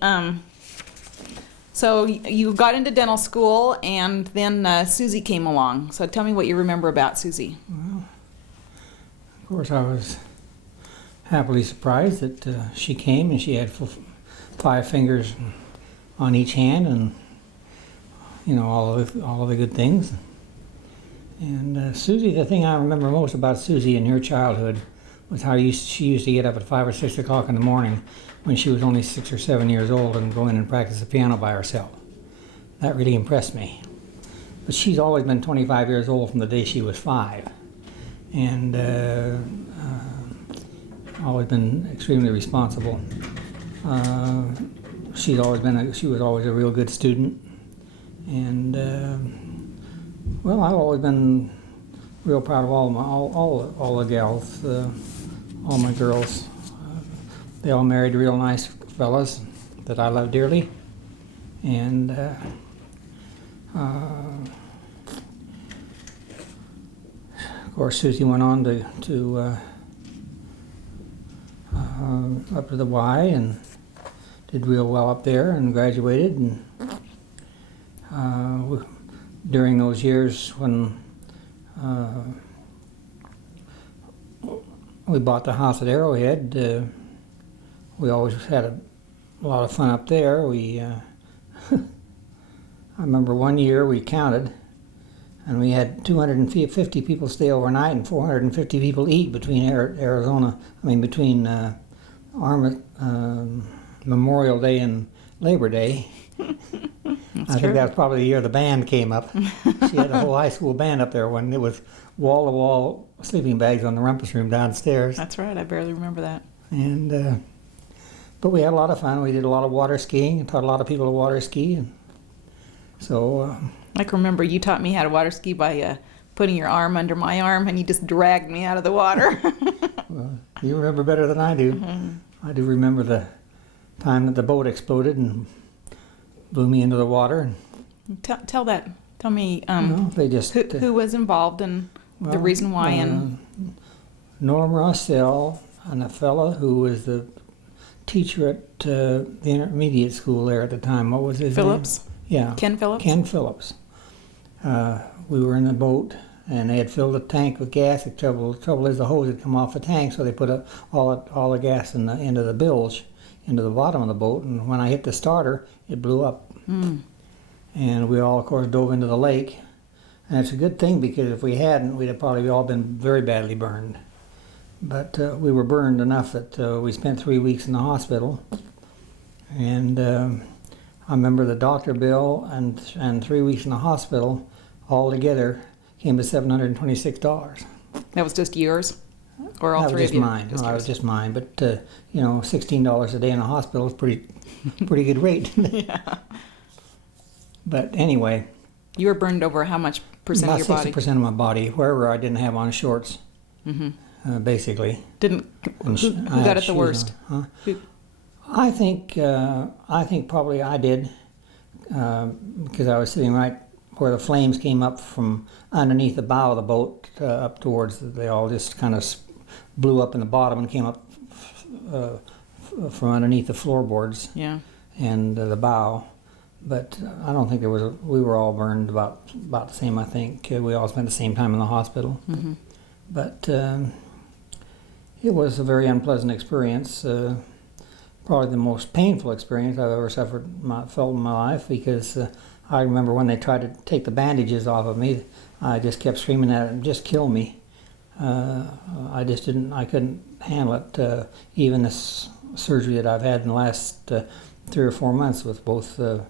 so you got into dental school, and then Susie came along. So tell me what you remember about Susie. Well, of course, I was happily surprised that she came, and she had 5 fingers on each hand, and all of the good things. And Susie, the thing I remember most about Susie in your childhood was how she used to get up at 5 or 6 o'clock in the morning when she was only 6 or 7 years old and go in and practice the piano by herself. That really impressed me. But she's always been 25 years old from the day she was 5. And always been extremely responsible. She was always a real good student. And well, I've always been real proud of all the gals, all my girls. They all married real nice fellas that I love dearly, and of course Susie went on to up to the Y and did real well up there and graduated. And during those years when we bought the house at Arrowhead, we always had a lot of fun up there. I remember one year we counted, and we had 250 people stay overnight and 450 people eat between between Memorial Day and Labor Day. I think that was probably the year the band came up. She had the whole high school band up there when it was wall-to-wall sleeping bags on the rumpus room downstairs. That's right, I barely remember that. And but we had a lot of fun. We did a lot of water skiing and taught a lot of people to water ski. And so I can remember you taught me how to water ski by putting your arm under my arm, and you just dragged me out of the water. Well, you remember better than I do. I do remember the time that the boat exploded and blew me into the water. Tell me they just, who was involved and the reason why. And Norm Rossell and a fella who was the teacher at the intermediate school there at the time. What was his Phillips? name? Yeah. Ken Phillips? Ken Phillips. We were in the boat, and they had filled the tank with gas. The trouble is the hose had come off the tank, so they put all the gas into the bilge, into the bottom of the boat, and when I hit the starter, it blew up. And we all, of course, dove into the lake. And it's a good thing, because if we hadn't, we'd have probably all been very badly burned. But we were burned enough that we spent 3 weeks in the hospital. And I remember the doctor bill and 3 weeks in the hospital all together came to $726. That was just yours? Or all That three was of you? just mine. Just Well, that yours. was just mine. But you know, $16 a day in the hospital is pretty good rate. Yeah. But anyway, You were burned over how much percent about of your body? 60% of my body, wherever I didn't have on shorts, basically. Didn't, And who I had got it the shoes worst? on, huh? Who- I think probably I did, because I was sitting right where the flames came up from underneath the bow of the boat up towards. They all just kind of blew up in the bottom and came up from underneath the floorboards Yeah. and the bow. But I don't think there was. We were all burned about the same. I think we all spent the same time in the hospital. But it was a very unpleasant experience. Probably the most painful experience I've ever felt in my life, because I remember when they tried to take the bandages off of me, I just kept screaming at them, "Just kill me!" I couldn't handle it. Even this surgery that I've had in the last 3 or 4 months, with both the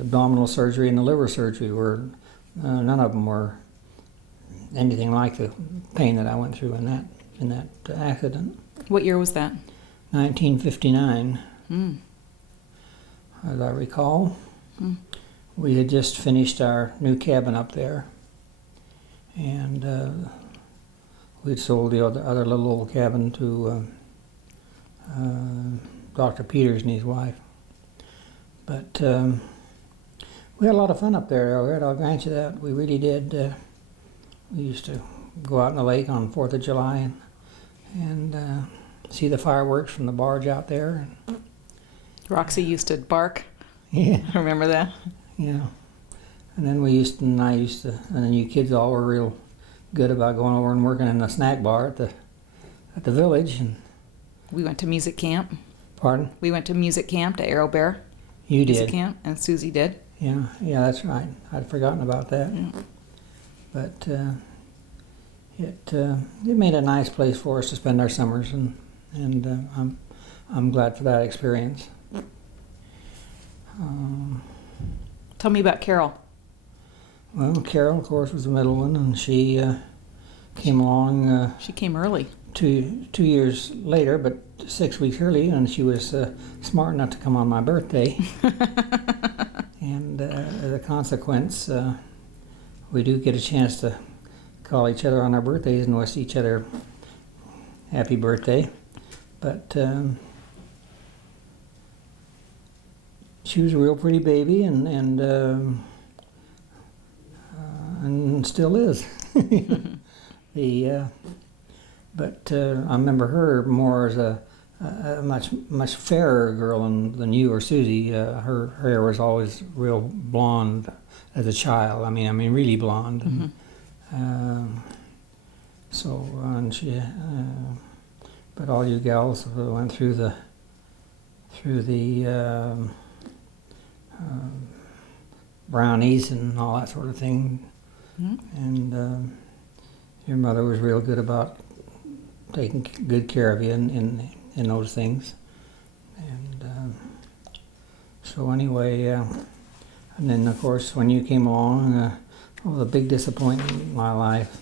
abdominal surgery and the liver surgery, were none of them were anything like the pain that I went through in that accident. What year was that? 1959, as I recall. We had just finished our new cabin up there, and we'd sold the other little old cabin to Dr. Peters and his wife. But we had a lot of fun up there, Elred. I'll grant you that. We really did. We used to go out in the lake on 4th of July and see the fireworks from the barge out there. Roxy used to bark. Yeah, Remember that? yeah. And then and then you kids all were real good about going over and working in the snack bar at the village. And We went to music camp. pardon? We went to music camp, to Arrow Bear You music did. camp, and Susie did. Yeah, that's right. I'd forgotten about that. Yeah. But it made a nice place for us to spend our summers, and I'm glad for that experience. Tell me about Carol. Well, Carol, of course, was the middle one, and she came along She came early. 2 years later, but 6 weeks early, and she was smart enough to come on my birthday. And as a consequence, we do get a chance to call each other on our birthdays and wish each other happy birthday. But she was a real pretty baby, and still is. But I remember her more as a much fairer girl than you or Susie. Her hair was always real blonde as a child. I mean, really blonde. And she, but all you gals went through the brownies and all that sort of thing. And your mother was real good about taking good care of you in those things. And so anyway, and then of course when you came along, the big disappointment in my life.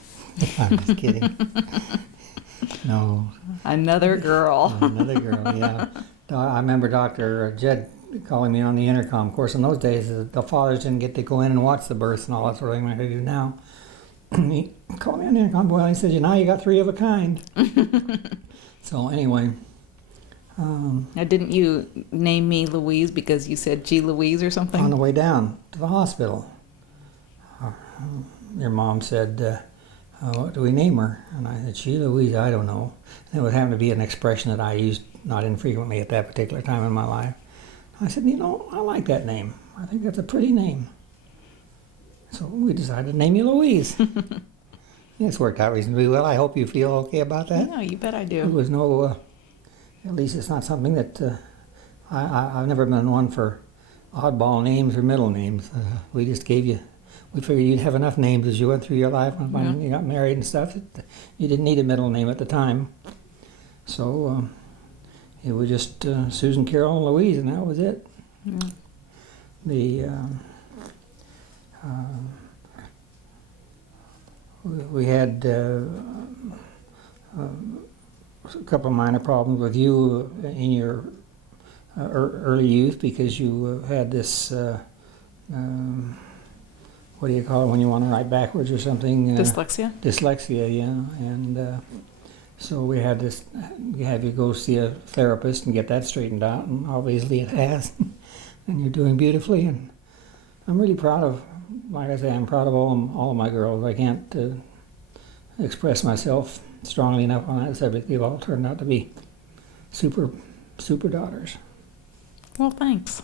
I'm just kidding. No. Another girl. Another girl, yeah. I remember Dr. Jed calling me on the intercom. Of course, in those days, the fathers didn't get to go in and watch the births and all that sort of thing like they do now. He called me on the intercom. Well, he said, now you got 3 of a kind. So anyway. Now, didn't you name me Louise because you said G. Louise or something? On the way down to the hospital, your mom said, what do we name her? And I said, G. Louise, I don't know. And it would happen to be an expression that I used not infrequently at that particular time in my life. I said, I like that name. I think that's a pretty name. So we decided to name you Louise. It's worked out reasonably well. I hope you feel okay about that. No, you bet I It do. was no, at least it's not something that, I've never been one for oddball names or middle names. We just we figured you'd have enough names as you went through your life. When you got married and stuff, you didn't need a middle name at the time. So it was just Susan, Carol, and Louise, and that was it. Mm. We had a couple of minor problems with you in your early youth because you had this, what do you call it when you want to write backwards or something? Dyslexia? Dyslexia, yeah. And so we had this, have you go see a therapist and get that straightened out, and obviously it has. And you're doing beautifully, and I'm really proud of, like I say, I'm proud of all of my girls. I can't express myself strongly enough on that subject. They've all turned out to be super daughters. Well, thanks.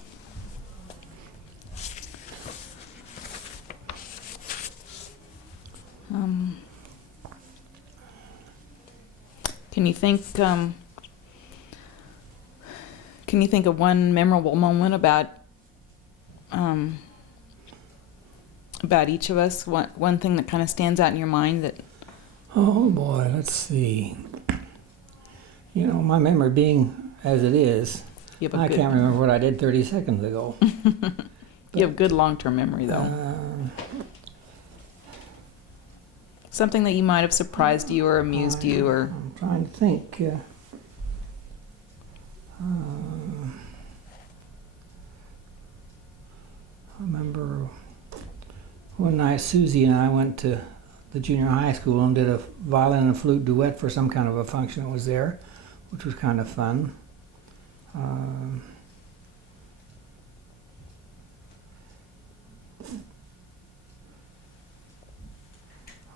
Can you think of one memorable moment about each of us? One thing that kind of stands out in your mind that. Oh boy, let's see. You know, my memory being as it is, I can't remember what I did 30 seconds ago. You have good long-term memory, though. Something that you might have surprised you or amused you, or. I'm trying to think. I remember one night Susie and I went to the junior high school and did a violin and flute duet for some kind of a function that was there, which was kind of fun. I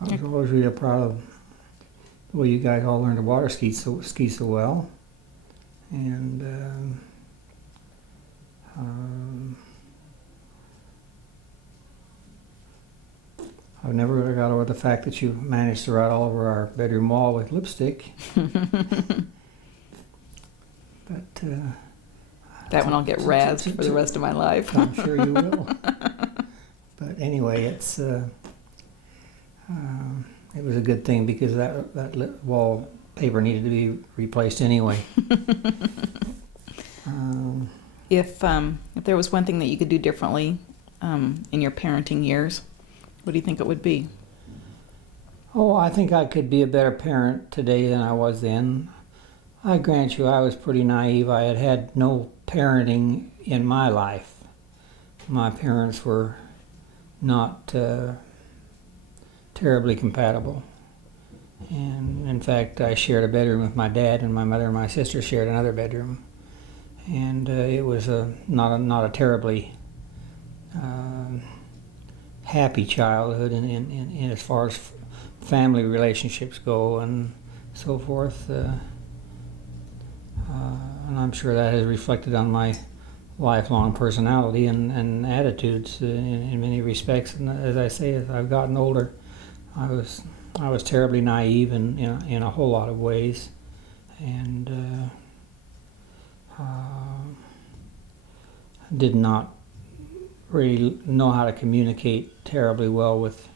was always really proud of the way you guys all learned to water ski so well, and I've never really got over the fact that you managed to write all over our bedroom wall with lipstick. But that one I'll get razzed for the rest of my life. I'm sure you will. But anyway, it's it was a good thing because that wallpaper needed to be replaced anyway. If there was one thing that you could do differently in your parenting years, what do you think it would be? Oh, I think I could be a better parent today than I was then. I grant you I was pretty naive. I had no parenting in my life. My parents were not terribly compatible. And in fact, I shared a bedroom with my dad, and my mother and my sister shared another bedroom. And it was not a terribly happy childhood in as far as family relationships go and so forth. And I'm sure that has reflected on my lifelong personality and attitudes in many respects. And as I say, as I've gotten older, I was terribly naive in a whole lot of ways, and did not really know how to communicate terribly well with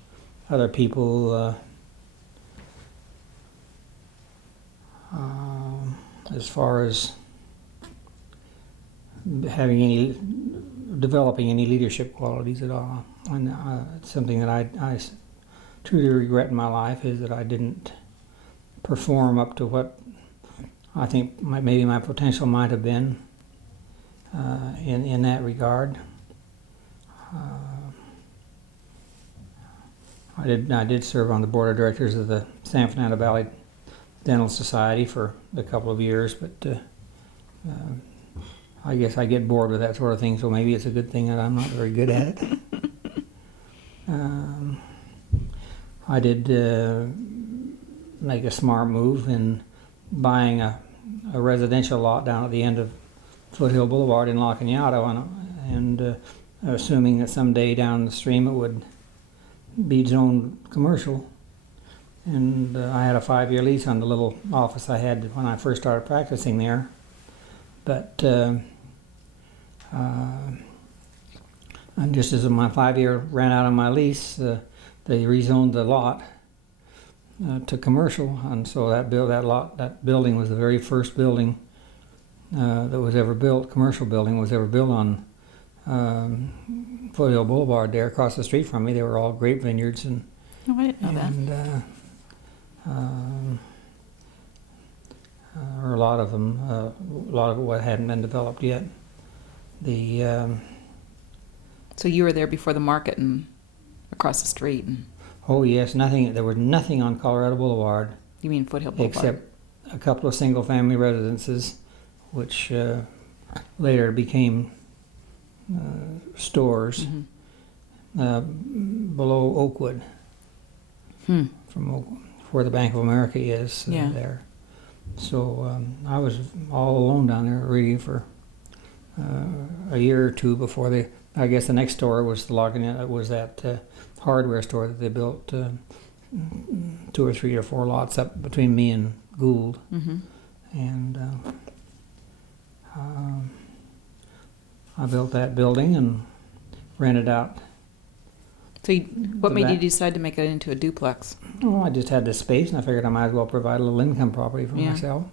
other people. As far as developing any leadership qualities at all. And it's something that I truly regret in my life is that I didn't perform up to what I think maybe my potential might have been in that regard. I did serve on the board of directors of the San Fernando Valley Dental Society for a couple of years, but I guess I get bored with that sort of thing, so maybe it's a good thing that I'm not very good at it. I did make a smart move in buying a residential lot down at the end of Foothill Boulevard in La Cañada, and assuming that someday down the stream it would be zoned commercial. And I had a 5-year lease on the little office I had when I first started practicing there. But and just as my 5-year ran out on my lease, they rezoned the lot to commercial, and so that building was the very first building that was ever built, commercial building was ever built on Foothill Boulevard there across the street from me. They were all grape vineyards, and Oh, I didn't know that. or a lot of them, a lot of it hadn't been developed yet. So you were there before the market and across the street. And Oh yes, nothing. There was nothing on Colorado Boulevard you mean Foothill Boulevard? except a couple of single-family residences, which later became stores below Oakwood, from where the Bank of America is Yeah. there. So I was all alone down there really for a year or two before they. I guess the next store was that hardware store that they built 2 or 3 or 4 lots up between me and Gould, and I built that building and rented out. So what made you that. decide to make it into a duplex? Oh, I just had this space, and I figured I might as well provide a little income property for Yeah. myself.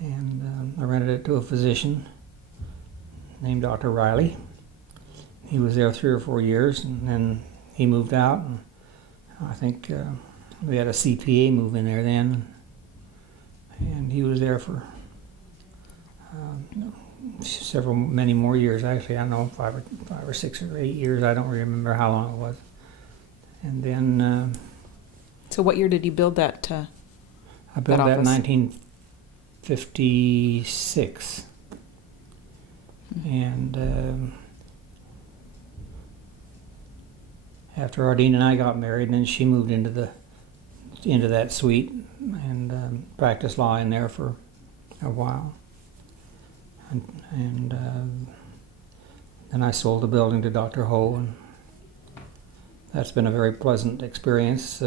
And I rented it to a physician named Dr. Riley. He was there 3 or 4 years, and then he moved out. And I think we had a CPA move in there then, and he was there for many more years. Actually, I don't know, 5 or 6 or 8 years. I don't remember how long it was. And then So what year did you build that? I built that in office? 1956, and after Ardeen and I got married, then she moved into that suite and practiced law in there for a while, and then I sold the building to Dr. Ho, and that's been a very pleasant experience.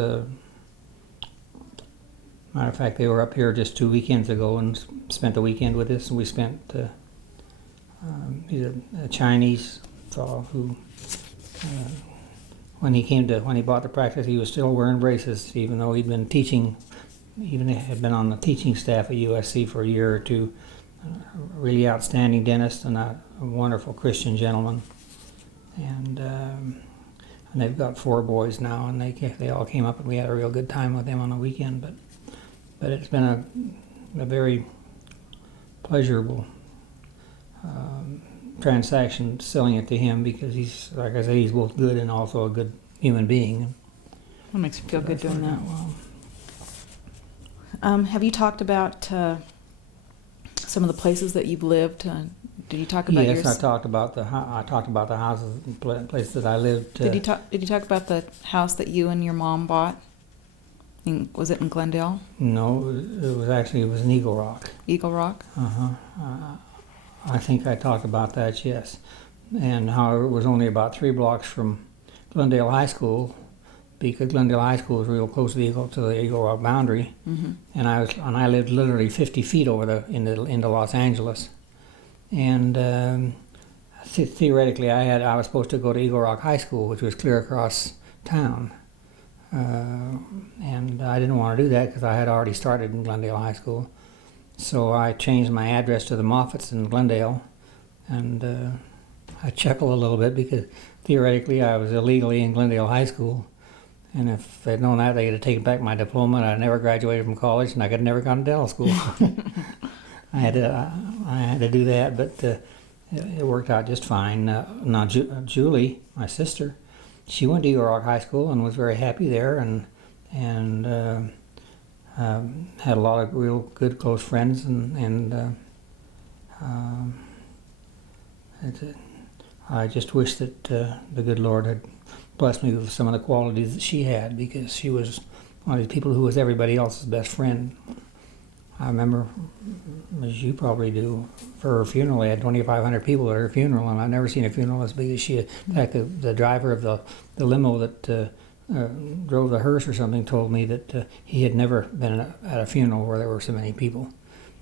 Matter of fact, they were up here just 2 weekends ago and spent the weekend with us, and we spent. He's a Chinese fellow who, when he bought the practice, he was still wearing braces, even though he'd been teaching, even had been on the teaching staff at USC for a year or two. A really outstanding dentist and a wonderful Christian gentleman, and they've got 4 boys now, and they all came up, and we had a real good time with them on the weekend. But it's been a very pleasurable transaction selling it to him, because he's, like I said, he's both good and also a good human being. What makes you feel good That's doing that? worked out well. Have you talked about some of the places that you've lived? Did you talk about Yes, your? I talked about the houses and places that I lived. Did you talk about the house that you and your mom bought? Was it in Glendale? No, it was in Eagle Rock. Eagle Rock? I think I talked about that, yes. And however, it was only about 3 blocks from Glendale High School, because Glendale High School was real close to the Eagle Rock boundary, and I lived literally 50 feet over into Los Angeles, and theoretically I was supposed to go to Eagle Rock High School, which was clear across town, and I didn't want to do that because I had already started in Glendale High School. So I changed my address to the Moffats in Glendale, and I chuckle a little bit because theoretically I was illegally in Glendale High School, and if they'd known that, they'd have taken back my diploma, and I'd never graduated from college, and I could have never gone to dental school. I had to do that, but it worked out just fine. Now Julie, my sister, she went to Eagle Rock High School and was very happy there, and had a lot of real good close friends, and I just wish that the good Lord had blessed me with some of the qualities that she had, because she was one of these people who was everybody else's best friend. I remember, as you probably do, for her funeral, they had 2,500 people at her funeral, and I've never seen a funeral as big as she had. In fact, the driver of the limo that drove the hearse or something told me that he had never been at a funeral where there were so many people,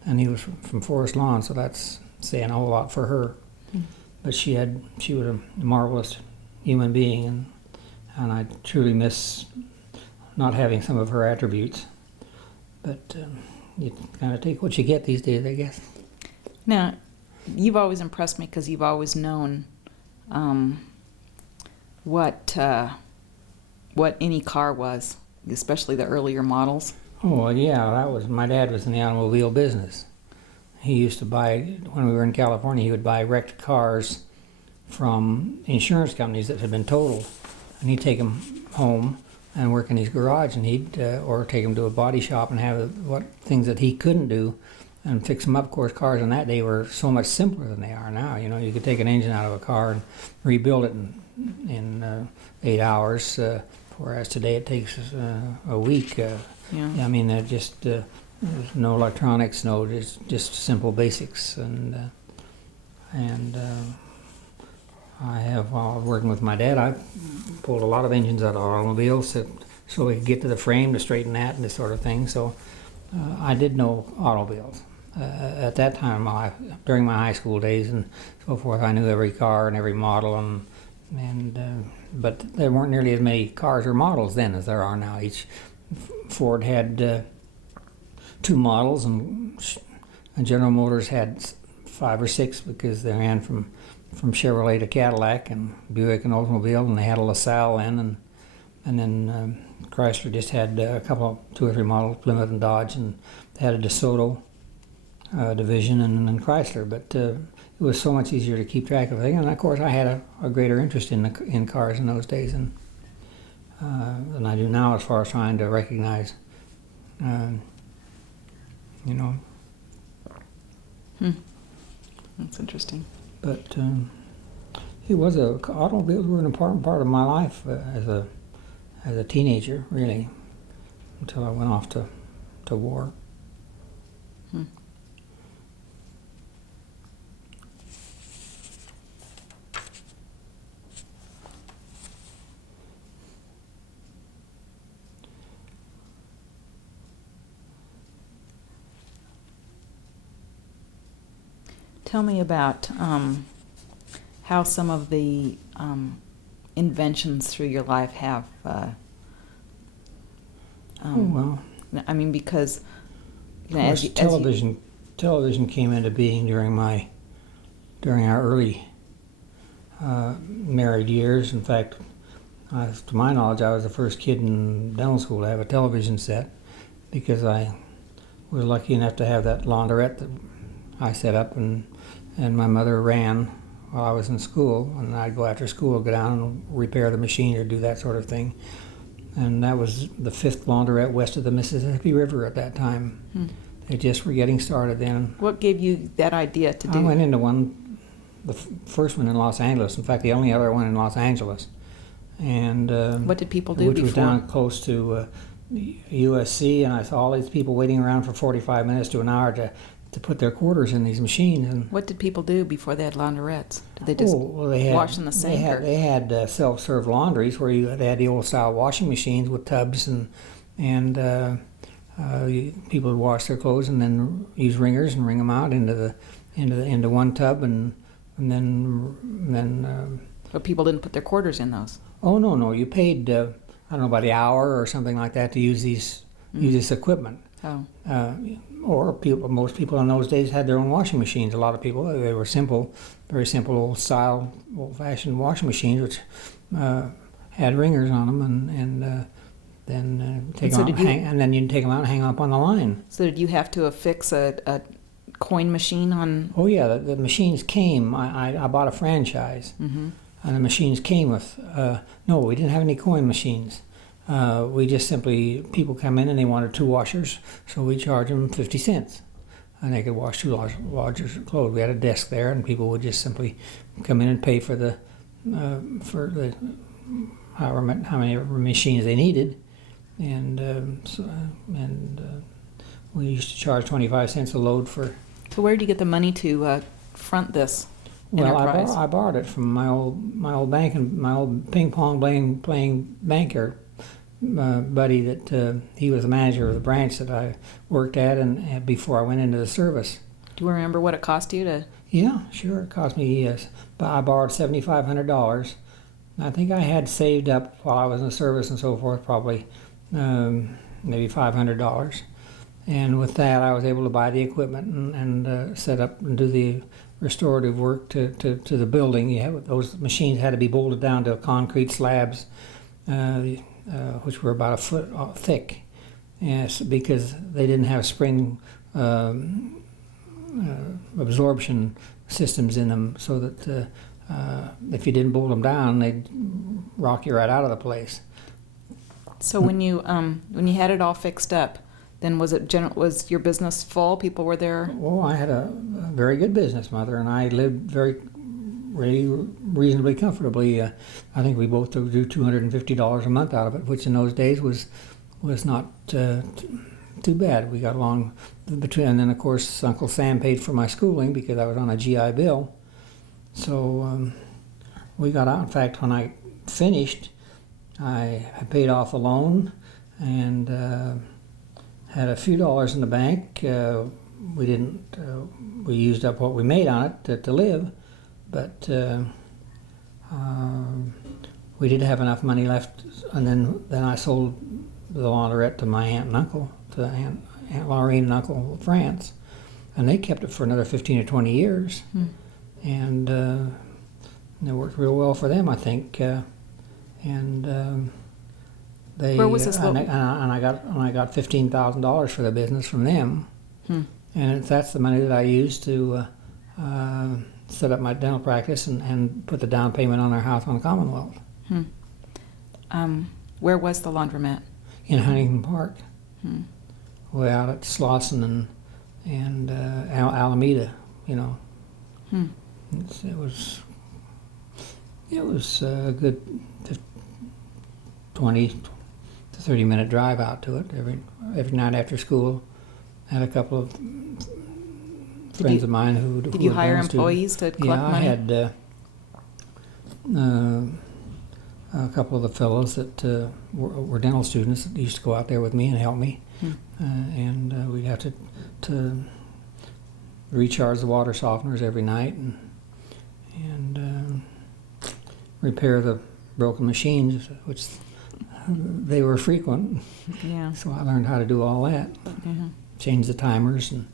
and he was from Forest Lawn, so that's saying a whole lot for her. But she was a marvelous human being, and I truly miss not having some of her attributes. But you kind of take what you get these days, I guess. Now, you've always impressed me because you've always known what any car was, especially the earlier models. Oh, well, yeah, my dad was in the automobile business. He used to buy, when we were in California, he would buy wrecked cars from insurance companies that had been totaled, and he'd take them home and work in his garage, and he'd or take them to a body shop and have things that he couldn't do and fix them up. Of course, cars in that day were so much simpler than they are now. You know, you could take an engine out of a car and rebuild it in 8 hours, whereas today it takes a week. Yeah. I mean, there's no electronics, just simple basics, and I have, while working with my dad, I pulled a lot of engines out of automobiles so we could get to the frame to straighten that and this sort of thing. So I did know automobiles. At that time in my life, during my high school days and so forth, I knew every car and every model, but there weren't nearly as many cars or models then as there are now. Each Ford had 2 models, and General Motors had 5 or 6 because they ran from Chevrolet to Cadillac and Buick and Oldsmobile, and they had a LaSalle then, and then Chrysler just had 2 or 3 models, Plymouth and Dodge, and they had a DeSoto division, and then Chrysler. But it was so much easier to keep track of everything, and of course I had a greater interest in cars in those days than I do now, as far as trying to recognize, you know. That's interesting. But automobiles were an important part of my life as a teenager, really, until I went off to war. Tell me about how some of the inventions through your life have. Well, I mean, because of course, television came into being during our early married years. In fact, to my knowledge, I was the first kid in dental school to have a television set, because I was lucky enough to have that laundrette that I set up and my mother ran while I was in school, and I'd go after school, go down and repair the machine or do that sort of thing. And that was the 5th laundrette west of the Mississippi River at that time. They just were getting started then. What gave you that idea to do? I went into the first one in Los Angeles. In fact, the only other one in Los Angeles. And what did people do which before? was down close to USC, and I saw all these people waiting around for 45 minutes to an hour to put their quarters in these machines. And what did people do before they had laundrettes? Did they just wash in the sink? They had self-serve laundries where they had the old-style washing machines with tubs, and people would wash their clothes and then use wringers and wring them out into one tub, and then. But people didn't put their quarters in those. Oh no! You paid I don't know, by the hour or something like that to use use this equipment. Oh. Or most people in those days had their own washing machines. A lot of people, they were simple, very simple old-fashioned washing machines, which had ringers on them, and then then you take them out and hang them up on the line. So did you have to affix a coin machine on? Oh yeah, the machines came. I bought a franchise, and the machines came with. No, we didn't have any coin machines. We just simply, people come in and they wanted 2 washers, so we charge them 50 cents. And they could wash 2 washers of clothes. We had a desk there, and people would just simply come in and pay for how many machines they needed. And we used to charge 25 cents a load for. So where did you get the money to front this enterprise? Well, I borrowed it from my old bank and my old ping pong playing banker buddy that he was the manager of the branch that I worked at and before I went into the service. Do you remember what it cost you to? Yeah, sure. It cost me, yes. But I borrowed $7,500. I think I had saved up while I was in the service and so forth, probably maybe $500. And with that, I was able to buy the equipment and set up and do the restorative work to the building. Those machines had to be bolted down to concrete slabs, which were about a foot thick, yes, because they didn't have spring absorption systems in them, so that if you didn't bolt them down, they'd rock you right out of the place. So when you had it all fixed up, then was your business full? People were there? Well, I had a very good business, Mother, and I lived really reasonably comfortably. I think we both drew $250 a month out of it, which in those days was not too bad. We got along between, and then of course Uncle Sam paid for my schooling because I was on a GI Bill. So we got out. In fact, when I finished, I paid off a loan and had a few dollars in the bank. We used up what we made on it to live, but we did have enough money left. And then I sold the laundrette to my aunt and uncle, to Aunt Laureen and Uncle France, and they kept it for another 15 or 20 years. And it worked real well for them, I think. They, where was this? And I got $15,000 for the business from them, and that's the money that I used to set up my dental practice and put the down payment on our house on Commonwealth. Where was the laundromat? In Huntington Park, way out at Slauson and Alameda, you know. It was a good 20 to 30-minute drive out to it every night after school. I had a couple of friends of mine who did you hire employees to collect money? Yeah, I had a couple of the fellows that were dental students that used to go out there with me and help me, and we'd have to recharge the water softeners every night and repair the broken machines, which they were frequent. Yeah. So I learned how to do all that. Change the timers and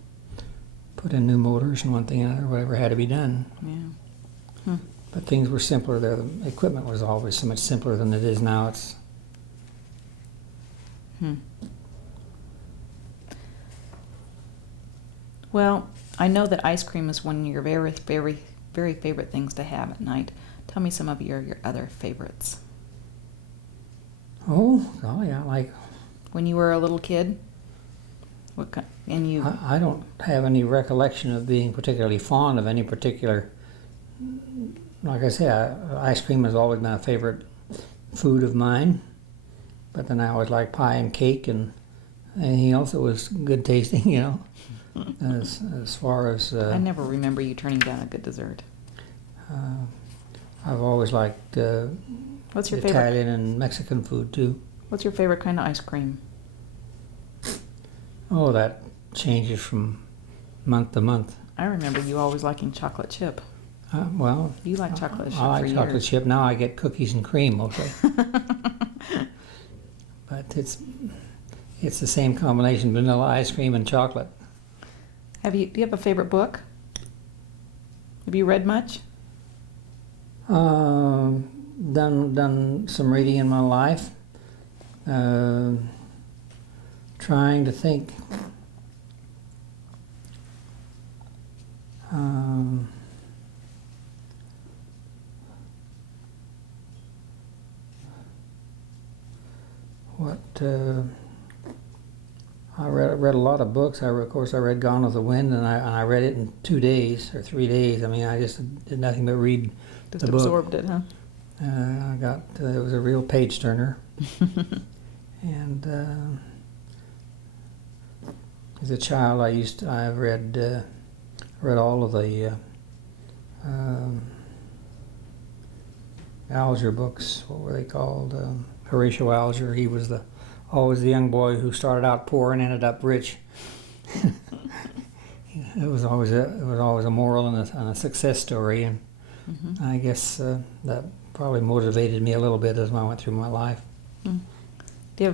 put in new motors and one thing and another, whatever had to be done. Yeah. But things were simpler there. The equipment was always so much simpler than it is now. It's Well, I know that ice cream is one of your very, very, very favorite things to have at night. Tell me some of your other favorites. Oh, golly, I like... When you were a little kid? What kind? And you... I don't have any recollection of being particularly fond of any particular... Like I say, ice cream has always been a favorite food of mine. But then I always liked pie and cake and anything else that was good tasting, you know. As far as... I never remember you turning down a good dessert. I've always liked What's your Italian favorite? and Mexican food too. What's your favorite kind of ice cream? Oh, that changes from month to month. I remember you always liking chocolate chip. Well, You like chocolate chip I like for chocolate years. chip. Now I get cookies and cream mostly. But it's the same combination: vanilla ice cream and chocolate. Do you have a favorite book? Have you read much? Done some reading in my life. Trying to think. I read a lot of books. Of course, I read Gone with the Wind, and I read it in 2 days or 3 days. I mean, I just did nothing but read Just the book. absorbed it, huh? It was a real page turner. And as a child, I read all of the Alger books. What were they called? Horatio Alger. He was always the young boy who started out poor and ended up rich. It was always a moral and a success story, and I guess that probably motivated me a little bit as I went through my life. Do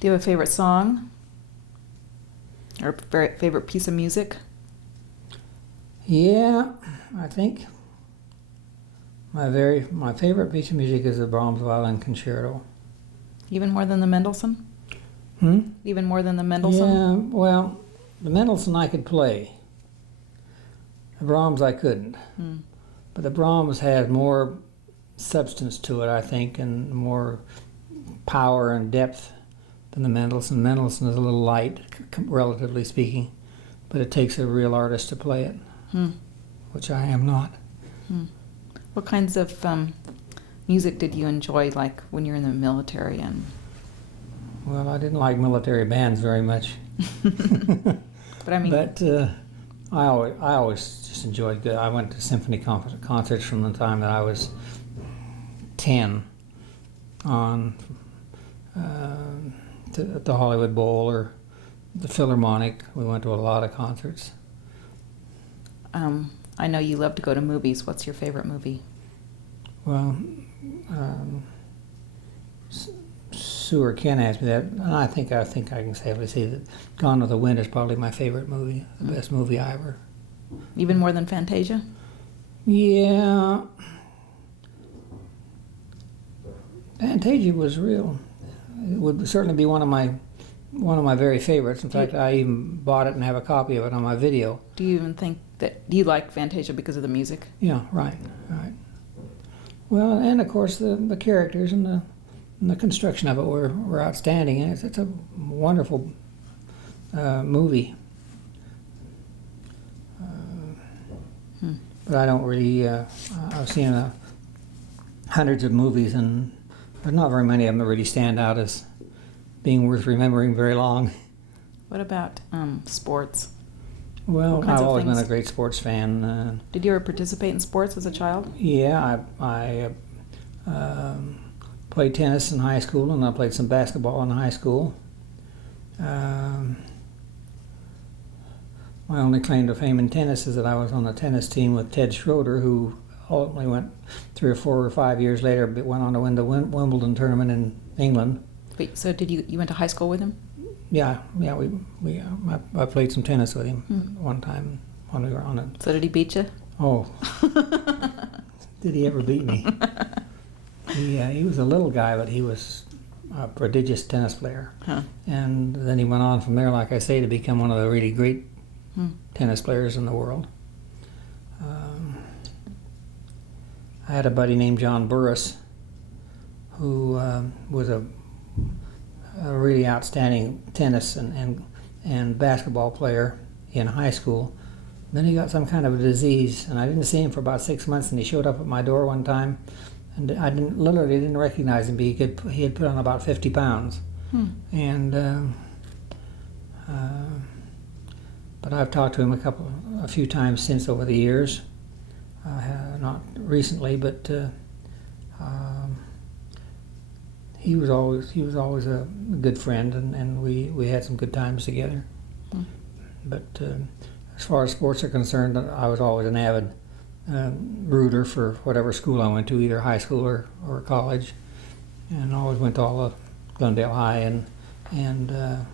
Do you have a favorite song? Or favorite piece of music? Yeah, I think my favorite piece of music is the Brahms Violin Concerto. Even more than the Mendelssohn? Hmm? Even more than the Mendelssohn? Yeah, well, the Mendelssohn I could play. The Brahms I couldn't. But the Brahms had more substance to it, I think, and more power and depth than the Mendelssohn. Mendelssohn is a little light, relatively speaking, but it takes a real artist to play it, which I am not. What kinds of music did you enjoy, like when you were in the military? And Well, I didn't like military bands very much. but I mean, I always just enjoyed good. I went to symphony concerts from the time that I was 10 on to the Hollywood Bowl or the Philharmonic. We went to a lot of concerts. I know you love to go to movies. What's your favorite movie? Well, Sue or Ken asked me that, and I think I can safely say that Gone with the Wind is probably my favorite movie, the best movie I ever. Even more than Fantasia? Yeah. Fantasia was real. It would certainly be one of my very favorites. In fact, I even bought it and have a copy of it on my video. Do you even think that, do you like Fantasia because of the music? Yeah, right. Well, and of course the characters and the construction of it were outstanding. And it's a wonderful movie. But I don't really. I've seen hundreds of movies, and there's not very many of them that really stand out as being worth remembering very long. What about sports? Well, kinds I've of always been things? a great sports fan. Did you ever participate in sports as a child? Yeah, I played tennis in high school, and I played some basketball in high school. My only claim to fame in tennis is that I was on the tennis team with Ted Schroeder, who ultimately went 3 or 4 or 5 years later, but went on to win the Wimbledon tournament in England. Wait, so did you went to high school with him? Yeah, I played some tennis with him one time when we were on it. So did he beat you? Oh, did he ever beat me? He was a little guy, but he was a prodigious tennis player. Huh. And then he went on from there, like I say, to become one of the really great tennis players in the world. I had a buddy named John Burris, who was a really outstanding tennis and basketball player in high school. Then he got some kind of a disease, and I didn't see him for about 6 months, and he showed up at my door one time, and I literally didn't recognize him, but he had put on about 50 pounds. And but I've talked to him a few times since over the years. Not recently, but he was always a good friend, and we had some good times together. But as far as sports are concerned, I was always an avid rooter for whatever school I went to, either high school or college, and always went to all of Glendale High and the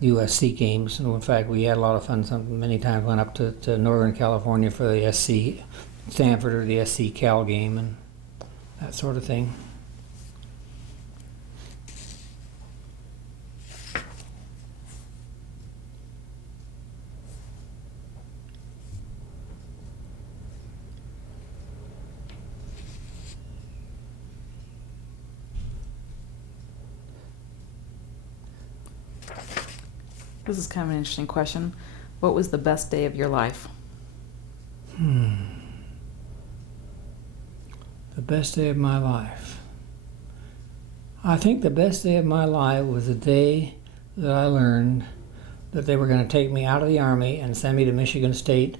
USC games. And in fact, we had a lot of fun. Many times went up to Northern California for the SC Stanford or the SC Cal game and that sort of thing. This is kind of an interesting question. What was the best day of your life? The best day of my life. I think the best day of my life was the day that I learned that they were going to take me out of the Army and send me to Michigan State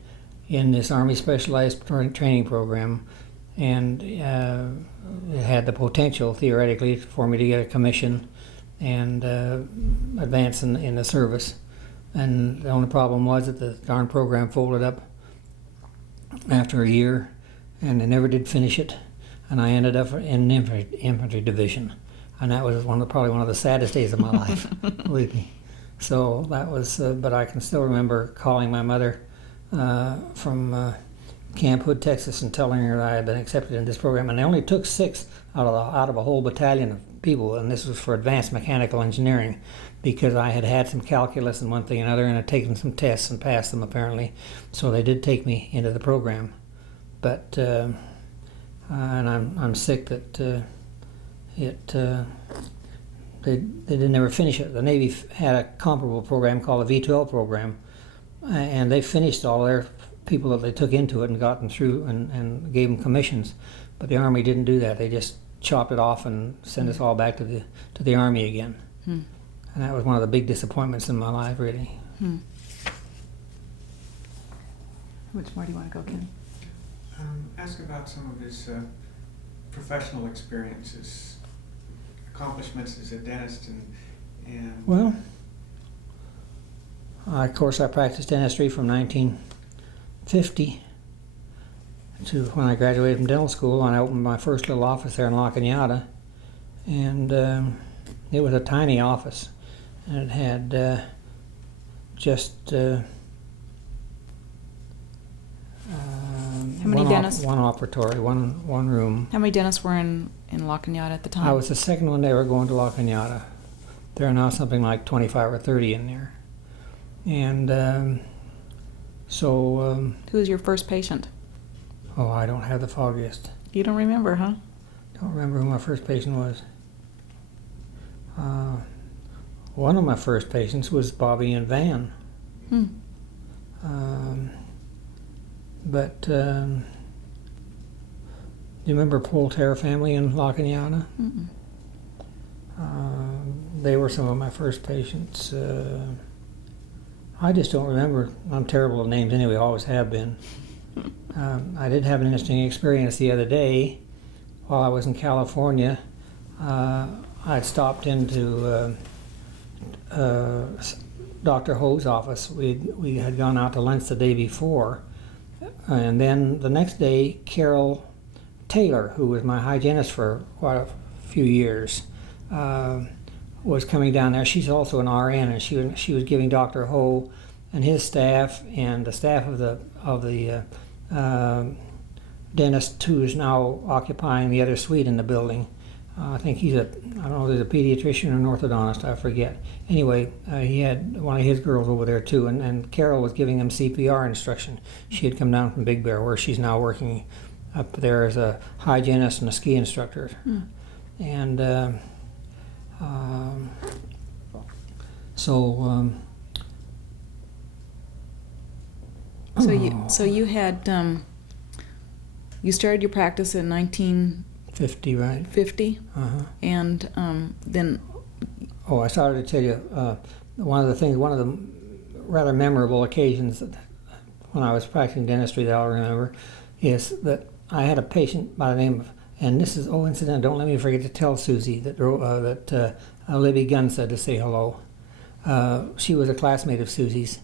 in this Army Specialized Training Program, and it had the potential, theoretically, for me to get a commission and advance in the service. And the only problem was that the darn program folded up after a year, and they never did finish it. and I ended up in infantry division, and that was probably one of the saddest days of my life, believe me. So that was, but I can still remember calling my mother from Camp Hood, Texas, and telling her I had been accepted in this program, and they only took 6 out of a whole battalion of people, and this was for advanced mechanical engineering, because I had some calculus and one thing and another, and had taken some tests and passed them apparently, so they did take me into the program. But and I'm sick that they did never finish it. The Navy had a comparable program called the V-12 program, and they finished all their people that they took into it and got them through and gave them commissions. But the Army didn't do that. They just chopped it off and sent us all back to the Army again. And that was one of the big disappointments in my life, really. Which more do you want to go, Ken? Ask about some of his professional experiences, accomplishments as a dentist, and well, of course, I practiced dentistry from 1950 to when I graduated from dental school, and I opened my first little office there in La Cañada, and it was a tiny office, and it had just how many dentists? One operatory, one room. How many dentists were in La Cañada at the time? I was the second one ever going to La Cañada. There are now something like 25 or 30 in there. And who was your first patient? Oh, I don't have the foggiest. You don't remember, huh? Don't remember who my first patient was. One of my first patients was Bobby and Van. But do you remember Polterra family in La Cañada? They were some of my first patients. I just don't remember. I'm terrible at names anyway, always have been. I did have an interesting experience the other day while I was in California. I'd stopped into Dr. Ho's office. We had gone out to lunch the day before, and then the next day, Carol Taylor, who was my hygienist for quite a few years, was coming down there. She's also an RN, and she was giving Dr. Ho and his staff and the staff of the dentist who is now occupying the other suite in the building. I think I don't know if he's a pediatrician or an orthodontist, I forget. Anyway, he had one of his girls over there too, and Carol was giving them CPR instruction. She had come down from Big Bear, where she's now working up there as a hygienist and a ski instructor. And So you had you started your practice in 1950, right? 50, and then. Oh, I started to tell you one of the rather memorable occasions that when I was practicing dentistry that I'll remember is that I had a patient by the name of, and this is incident. Don't let me forget to tell Susie that Libby Gunn said to say hello. She was a classmate of Susie's,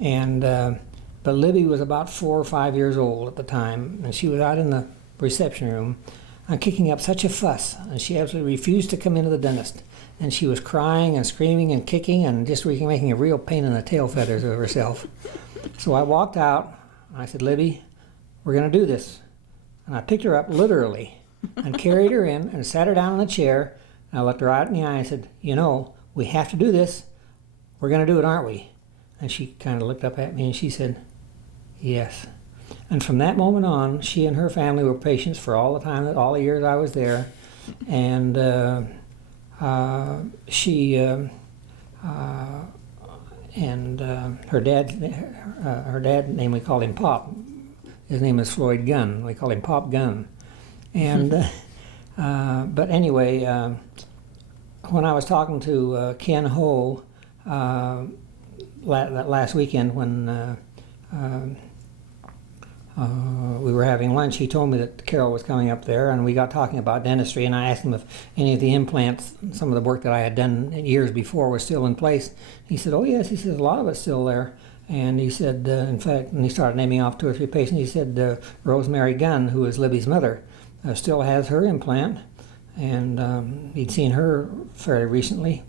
and but Libby was about 4 or 5 years old at the time, and she was out in the reception room and kicking up such a fuss, and she absolutely refused to come into the dentist. And she was crying and screaming and kicking and just making a real pain in the tail feathers of herself. So I walked out, and I said, Libby, we're going to do this. And I picked her up literally and carried her in and sat her down in a chair. And I looked her right in the eye and said, we have to do this. We're going to do it, aren't we? And she kind of looked up at me and she said, yes. And from that moment on, she and her family were patients for all the years I was there. And her dad, name we called him Pop. His name is Floyd Gunn. We call him Pop Gunn. And but anyway, when I was talking to Ken Ho last weekend when we were having lunch, he told me that Carol was coming up there, and we got talking about dentistry, and I asked him if any of the implants, some of the work that I had done years before, was still in place. He said, oh yes, he says, a lot of it's still there. And he said, in fact, and he started naming off 2 or 3 patients. He said Rosemary Gunn, who is Libby's mother, still has her implant, and he'd seen her fairly recently.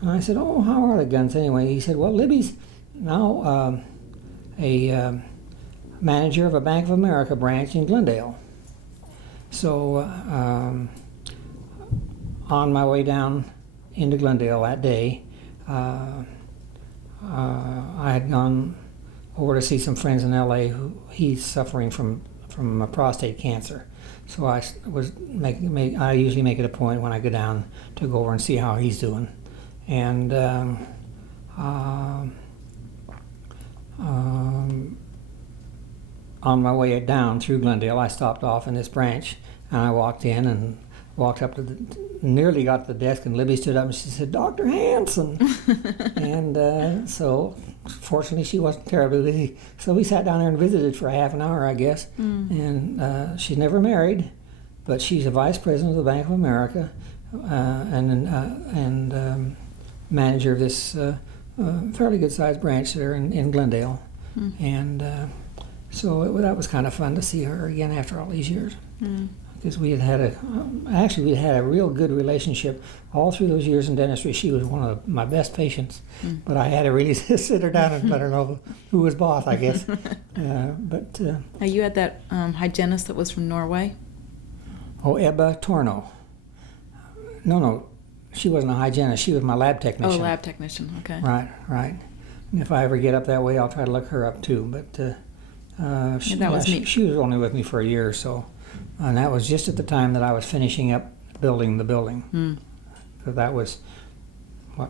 And I said, oh, how are the Guns anyway? He said, well, Libby's now a manager of a Bank of America branch in Glendale. So on my way down into Glendale that day, I had gone over to see some friends in LA who he's suffering from prostate cancer. So I usually make it a point when I go down to go over and see how he's doing. And on my way down through Glendale, I stopped off in this branch, and I walked in and walked up to nearly got to the desk, and Libby stood up and she said, Dr. Hansen. And so fortunately she wasn't terribly busy. So we sat down there and visited for a half an hour, I guess. And she's never married, but she's a vice president of the Bank of America and manager of this fairly good-sized branch there in Glendale. And so that was kind of fun to see her again after all these years. Because we had a real good relationship all through those years in dentistry. She was one of my best patients, but I had to really sit her down and let her know who was boss, I guess. But Now you had that hygienist that was from Norway? Oh, Ebba Torno. No, she wasn't a hygienist. She was my lab technician. Oh, lab technician. Okay. Right. And if I ever get up that way, I'll try to look her up too. But she was only with me for a year or so. And that was just at the time that I was finishing up building the building. So that was,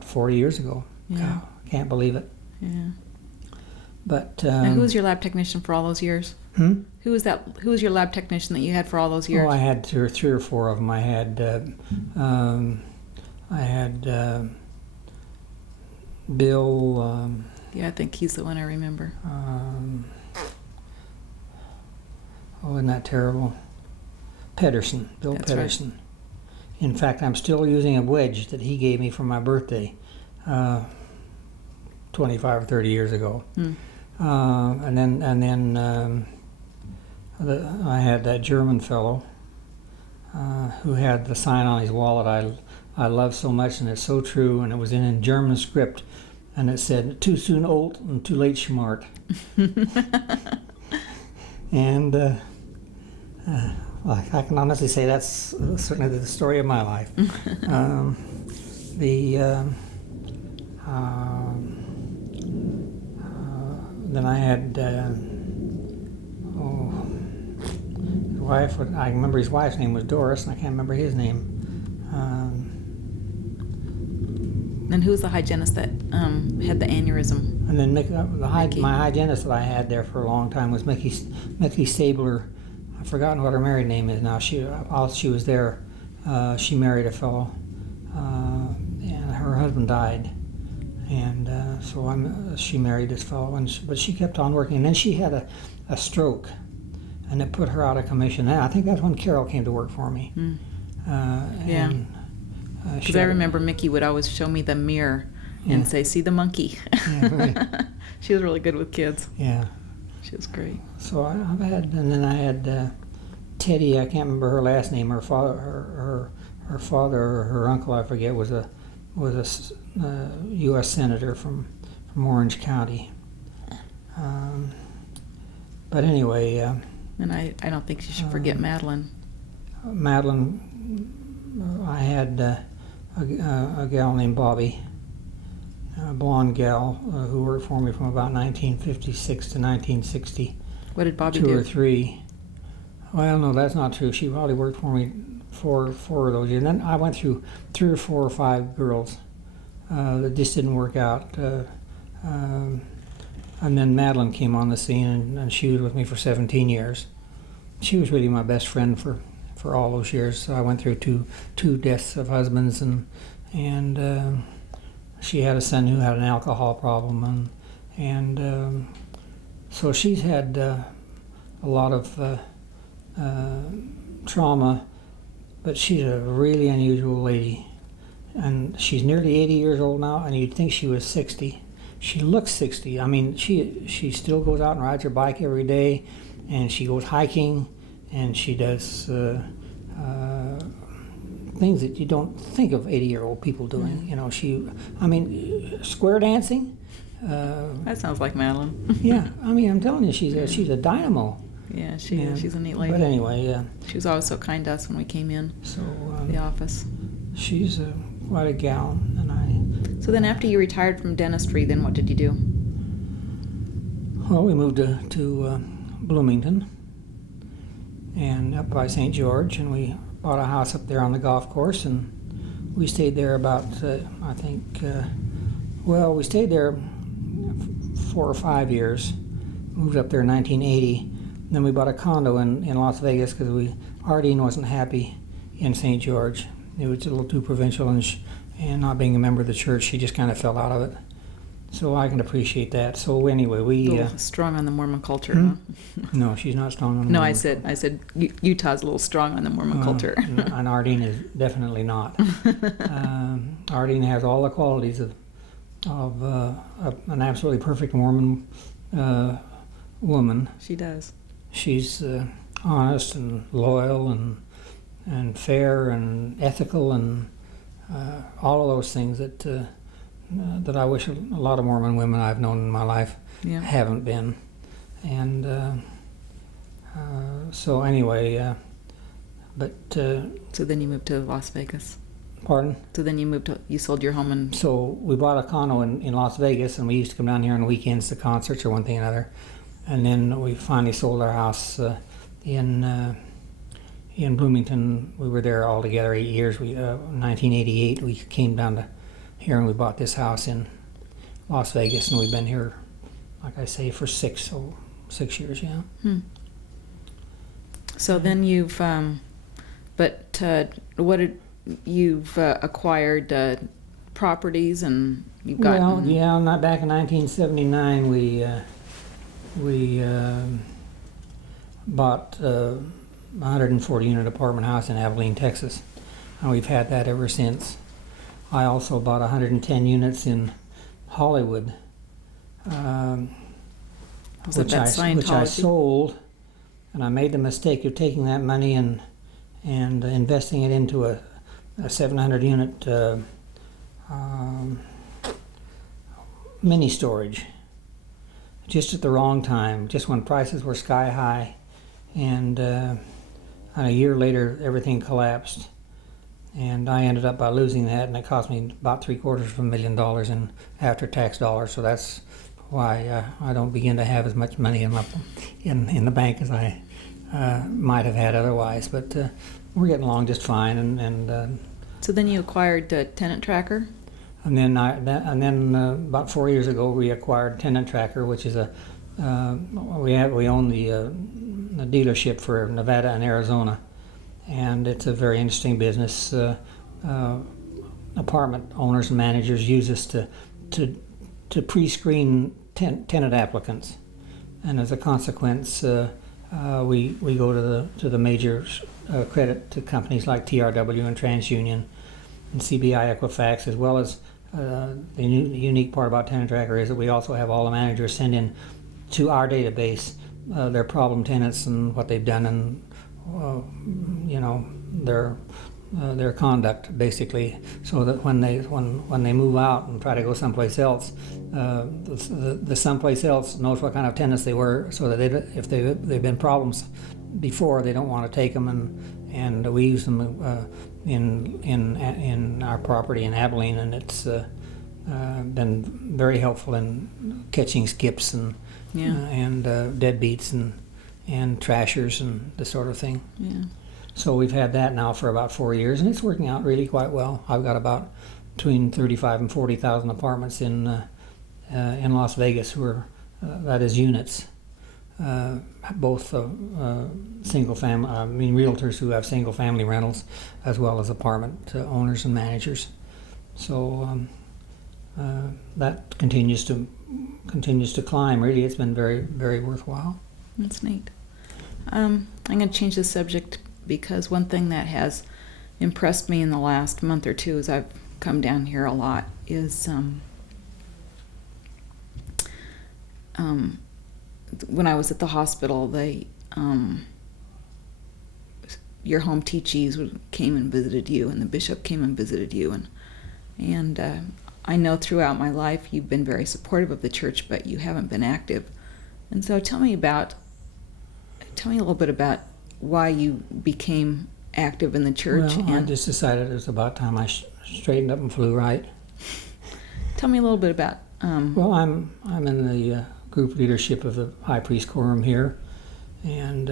40 years ago? Yeah. God, can't believe it. Yeah. But and who was your lab technician for all those years? Who was your lab technician that you had for all those years? Oh, I had three or four of them. I had Bill. Yeah, I think he's the one I remember. Isn't that terrible? Pedersen, Bill That's Pedersen. Right. In fact, I'm still using a wedge that he gave me for my birthday 25 or 30 years ago. And then I had that German fellow who had the sign on his wall that I love so much, and it's so true, and it was in German script, and it said, too soon old and too late smart. And I can honestly say that's certainly the story of my life. Then I had wife. I remember his wife's name was Doris, and I can't remember his name. And who was the hygienist that had the aneurysm? And then my hygienist that I had there for a long time was Mickey Stabler. I've forgotten what her married name is now. While she was there, she married a fellow, and her husband died, and so she married this fellow, but she kept on working. And then she had a stroke, and it put her out of commission. And I think that's when Carol came to work for me. Yeah. Because I remember Mickey would always show me the mirror and say, "See the monkey." Yeah, right. She was really good with kids. Yeah. She was great. So I had Teddy. I can't remember her last name. Her father, or her uncle, I forget, was a U.S. senator from Orange County. But anyway. And I don't think you should forget Madeline. Madeline, I had a gal named Bobby, a blonde gal who worked for me from about 1956 to 1960. What did Bobby do? 2 or 3. Well, no, that's not true. She probably worked for me four of those years. And then I went through 3 or 4 or 5 girls that just didn't work out. And then Madeline came on the scene, and she was with me for 17 years. She was really my best friend for all those years. So I went through two deaths of husbands, and she had a son who had an alcohol problem, and so she's had a lot of trauma, but she's a really unusual lady, and she's nearly 80 years old now, and you'd think she was 60. she looks 60. I mean, she still goes out and rides her bike every day, and she goes hiking, and she does things that you don't think of 80-year-old people doing. You know, square dancing. That sounds like Madeline. Yeah, I mean, I'm telling you, she's a dynamo. Yeah, she's a neat lady. But anyway, yeah. She was always so kind to us when we came in So the office. she's quite a gal, and So then after you retired from dentistry, then what did you do? well, we moved to Bloomington, and up by St. George, and we bought a house up there on the golf course, and we stayed there about I think we stayed there 4 or 5 years. Moved up there in 1980. Then we bought a condo in Las Vegas because Ardeen wasn't happy in St. George. It was a little too provincial, and not being a member of the church, she just kind of fell out of it. So I can appreciate that. So anyway, A little strong on the Mormon culture, huh? No, she's not strong on the No, Mormon I said Utah's a little strong on the Mormon culture. And Ardeen is definitely not. Ardeen has all the qualities of an absolutely perfect Mormon woman. She does. She's honest and loyal and fair and ethical and all of those things that I wish a lot of Mormon women I've known in my life haven't been. And so anyway, So then you moved to Las Vegas. pardon? So then you sold your home and... So we bought a condo in Las Vegas, and we used to come down here on the weekends to concerts or one thing or another. And then we finally sold our house in Bloomington. We were there all together 8 years. 1988, we came down to here and we bought this house in Las Vegas, and we've been here, like I say, for 6 years, yeah. So then you've, you've acquired properties and you've gotten... Well, yeah, not back in 1979, we bought a 140-unit apartment house in Abilene, Texas, and we've had that ever since. I also bought 110 units in Hollywood, which I sold, and I made the mistake of taking that money and investing it into a 700-unit mini storage, just at the wrong time, just when prices were sky high, and a year later everything collapsed, and I ended up by losing that, and it cost me about $750,000 in after-tax dollars. So that's why I don't begin to have as much money in the bank as I might have had otherwise. But we're getting along just fine, and So then you acquired Tenant Tracker? And then about 4 years ago we acquired Tenant Tracker, which is we own the dealership for Nevada and Arizona, and it's a very interesting business. Apartment owners and managers use us to pre-screen tenant applicants, and as a consequence, we go to the major credit to companies like TRW and TransUnion and CBI Equifax, as well as the unique part about Tenant Tracker is that we also have all the managers send in to our database their problem tenants and what they've done, and their conduct, basically, so that when they move out and try to go someplace else, the someplace else knows what kind of tenants they were, so that if they've been problems before, they don't want to take them, and we use them in our property in Abilene, and it's been very helpful in catching skips and deadbeats and trashers and this sort of thing. Yeah. So we've had that now for about 4 years, and it's working out really quite well. I've got about between 35 and 40,000 apartments in Las Vegas who are that is units, both single family. Realtors who have single family rentals, as well as apartment owners and managers. So that continues to climb. Really, it's been very, very worthwhile. That's neat. I'm going to change the subject because one thing that has impressed me in the last month or two as I've come down here a lot is when I was at the hospital, your home teachees came and visited you, and the bishop came and visited you, and I know throughout my life you've been very supportive of the church, but you haven't been active. And so tell me a little bit about why you became active in the church. Well, I just decided it was about time I straightened up and flew right. Tell me a little bit about. Well, I'm in the group leadership of the High Priest Quorum here, and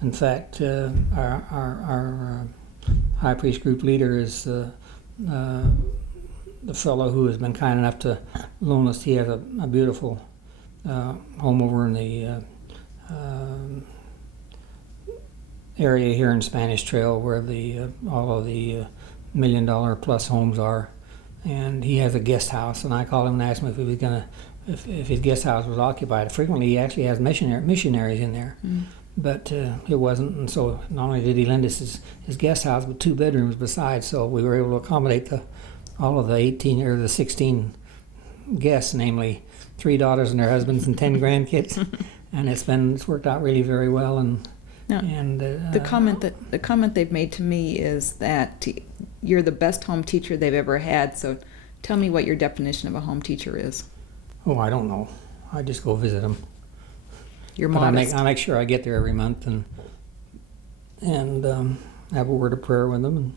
in fact, our High Priest group leader is the fellow who has been kind enough to loan us. He has a beautiful home over in the area here in Spanish Trail where all of the $1 million plus homes are, and he has a guest house. And I called him and asked him if he was gonna, if his guest house was occupied. Frequently, he actually has missionaries in there, but it wasn't. And so not only did he lend us his guest house, but 2 bedrooms besides. So we were able to accommodate all of the 18 or the 16 guests, namely 3 daughters and their husbands and 10 grandkids, and it's worked out really very well. And the comment they've made to me is that you're the best home teacher they've ever had. So tell me what your definition of a home teacher is. Oh, I don't know. I just go visit them. You're but modest. I make sure I get there every month and have a word of prayer with them and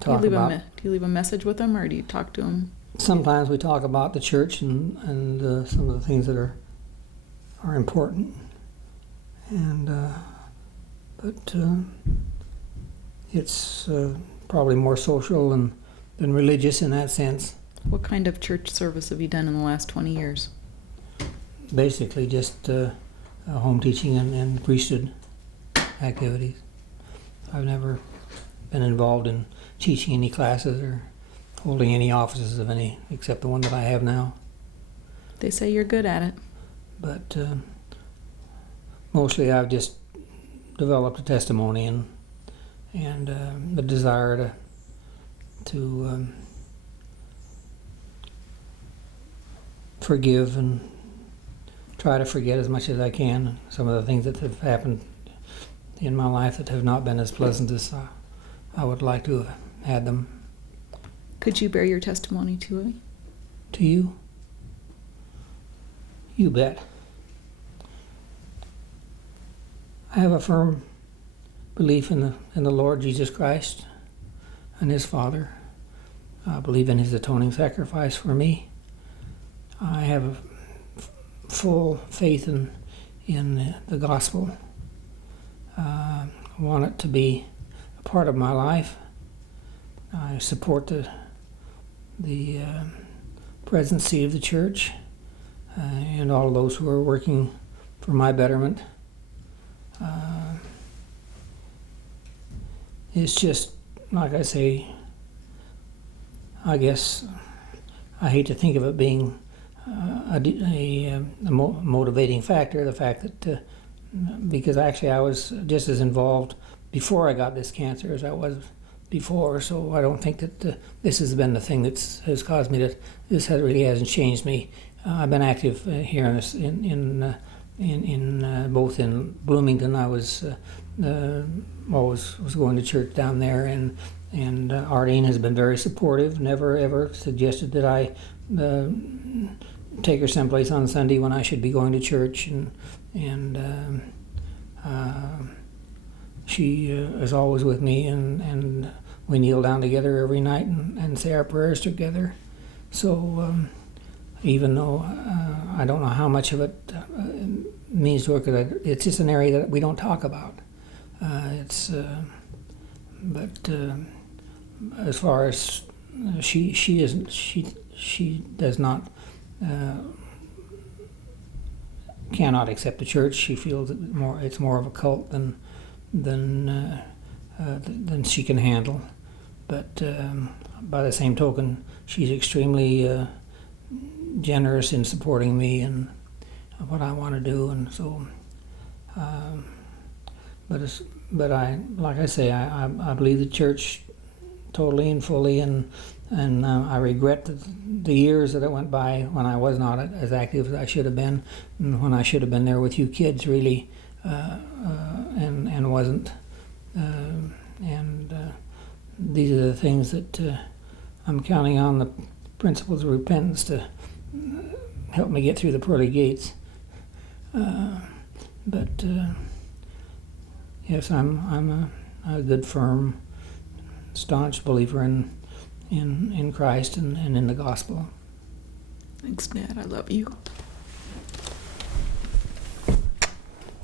talk about. Do you leave a message with them, or do you talk to them? Sometimes we talk about the church and some of the things that are important, and but it's probably more social than religious in that sense. What kind of church service have you done in the last 20 years? Basically just home teaching and priesthood activities. I've never been involved in teaching any classes or holding any offices of any, except the one that I have now. They say you're good at it. But mostly I've just developed a testimony and the desire to forgive and try to forget as much as I can some of the things that have happened in my life that have not been as pleasant as I would like to have had them. Could you bear your testimony to me? To you? You bet. I have a firm belief in the Lord Jesus Christ and His Father. I believe in His atoning sacrifice for me. I have a full faith in the gospel. I want it to be a part of my life. I support the presidency of the church and all of those who are working for my betterment. It's just, like I say, I guess I hate to think of it being a motivating factor, the fact that, because actually I was just as involved before I got this cancer as I was before, so I don't think that this has been the thing that has caused me to, really hasn't changed me. I've been active here in both in Bloomington. I was always was going to church down there, and Arlene has been very supportive. Never ever suggested that I take her someplace on Sunday when I should be going to church, and she is always with me, and we kneel down together every night and say our prayers together. So even though I don't know how much of it means to her, because it's just an area that we don't talk about. But as far as she does not cannot accept the church. She feels it's more of a cult than she can handle. But by the same token, she's extremely generous in supporting me and what I want to do, and so. But I, like I say, I believe the church totally and fully, and and I regret the years that it went by when I was not as active as I should have been, and when I should have been there with you kids, really, and wasn't. These are the things that I'm counting on the principles of repentance to help me get through the pearly gates. But yes, I'm a good, firm, staunch believer in Christ and in the gospel. Thanks, Dad. I love you.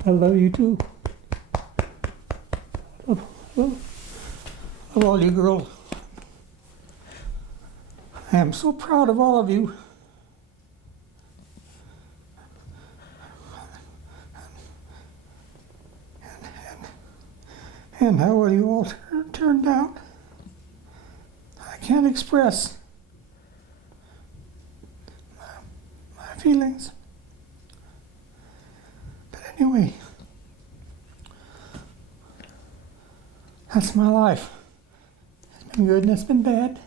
I love you too. Love all you girls. I am so proud of all of you. And how well you all turned out. I can't express my feelings. But anyway, that's my life. It's been good and it's been bad.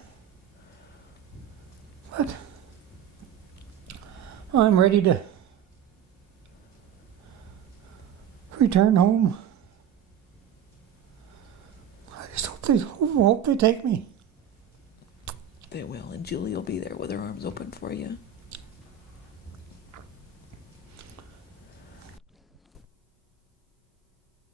But I'm ready to return home. I just hope they take me. They will, and Julie will be there with her arms open for you.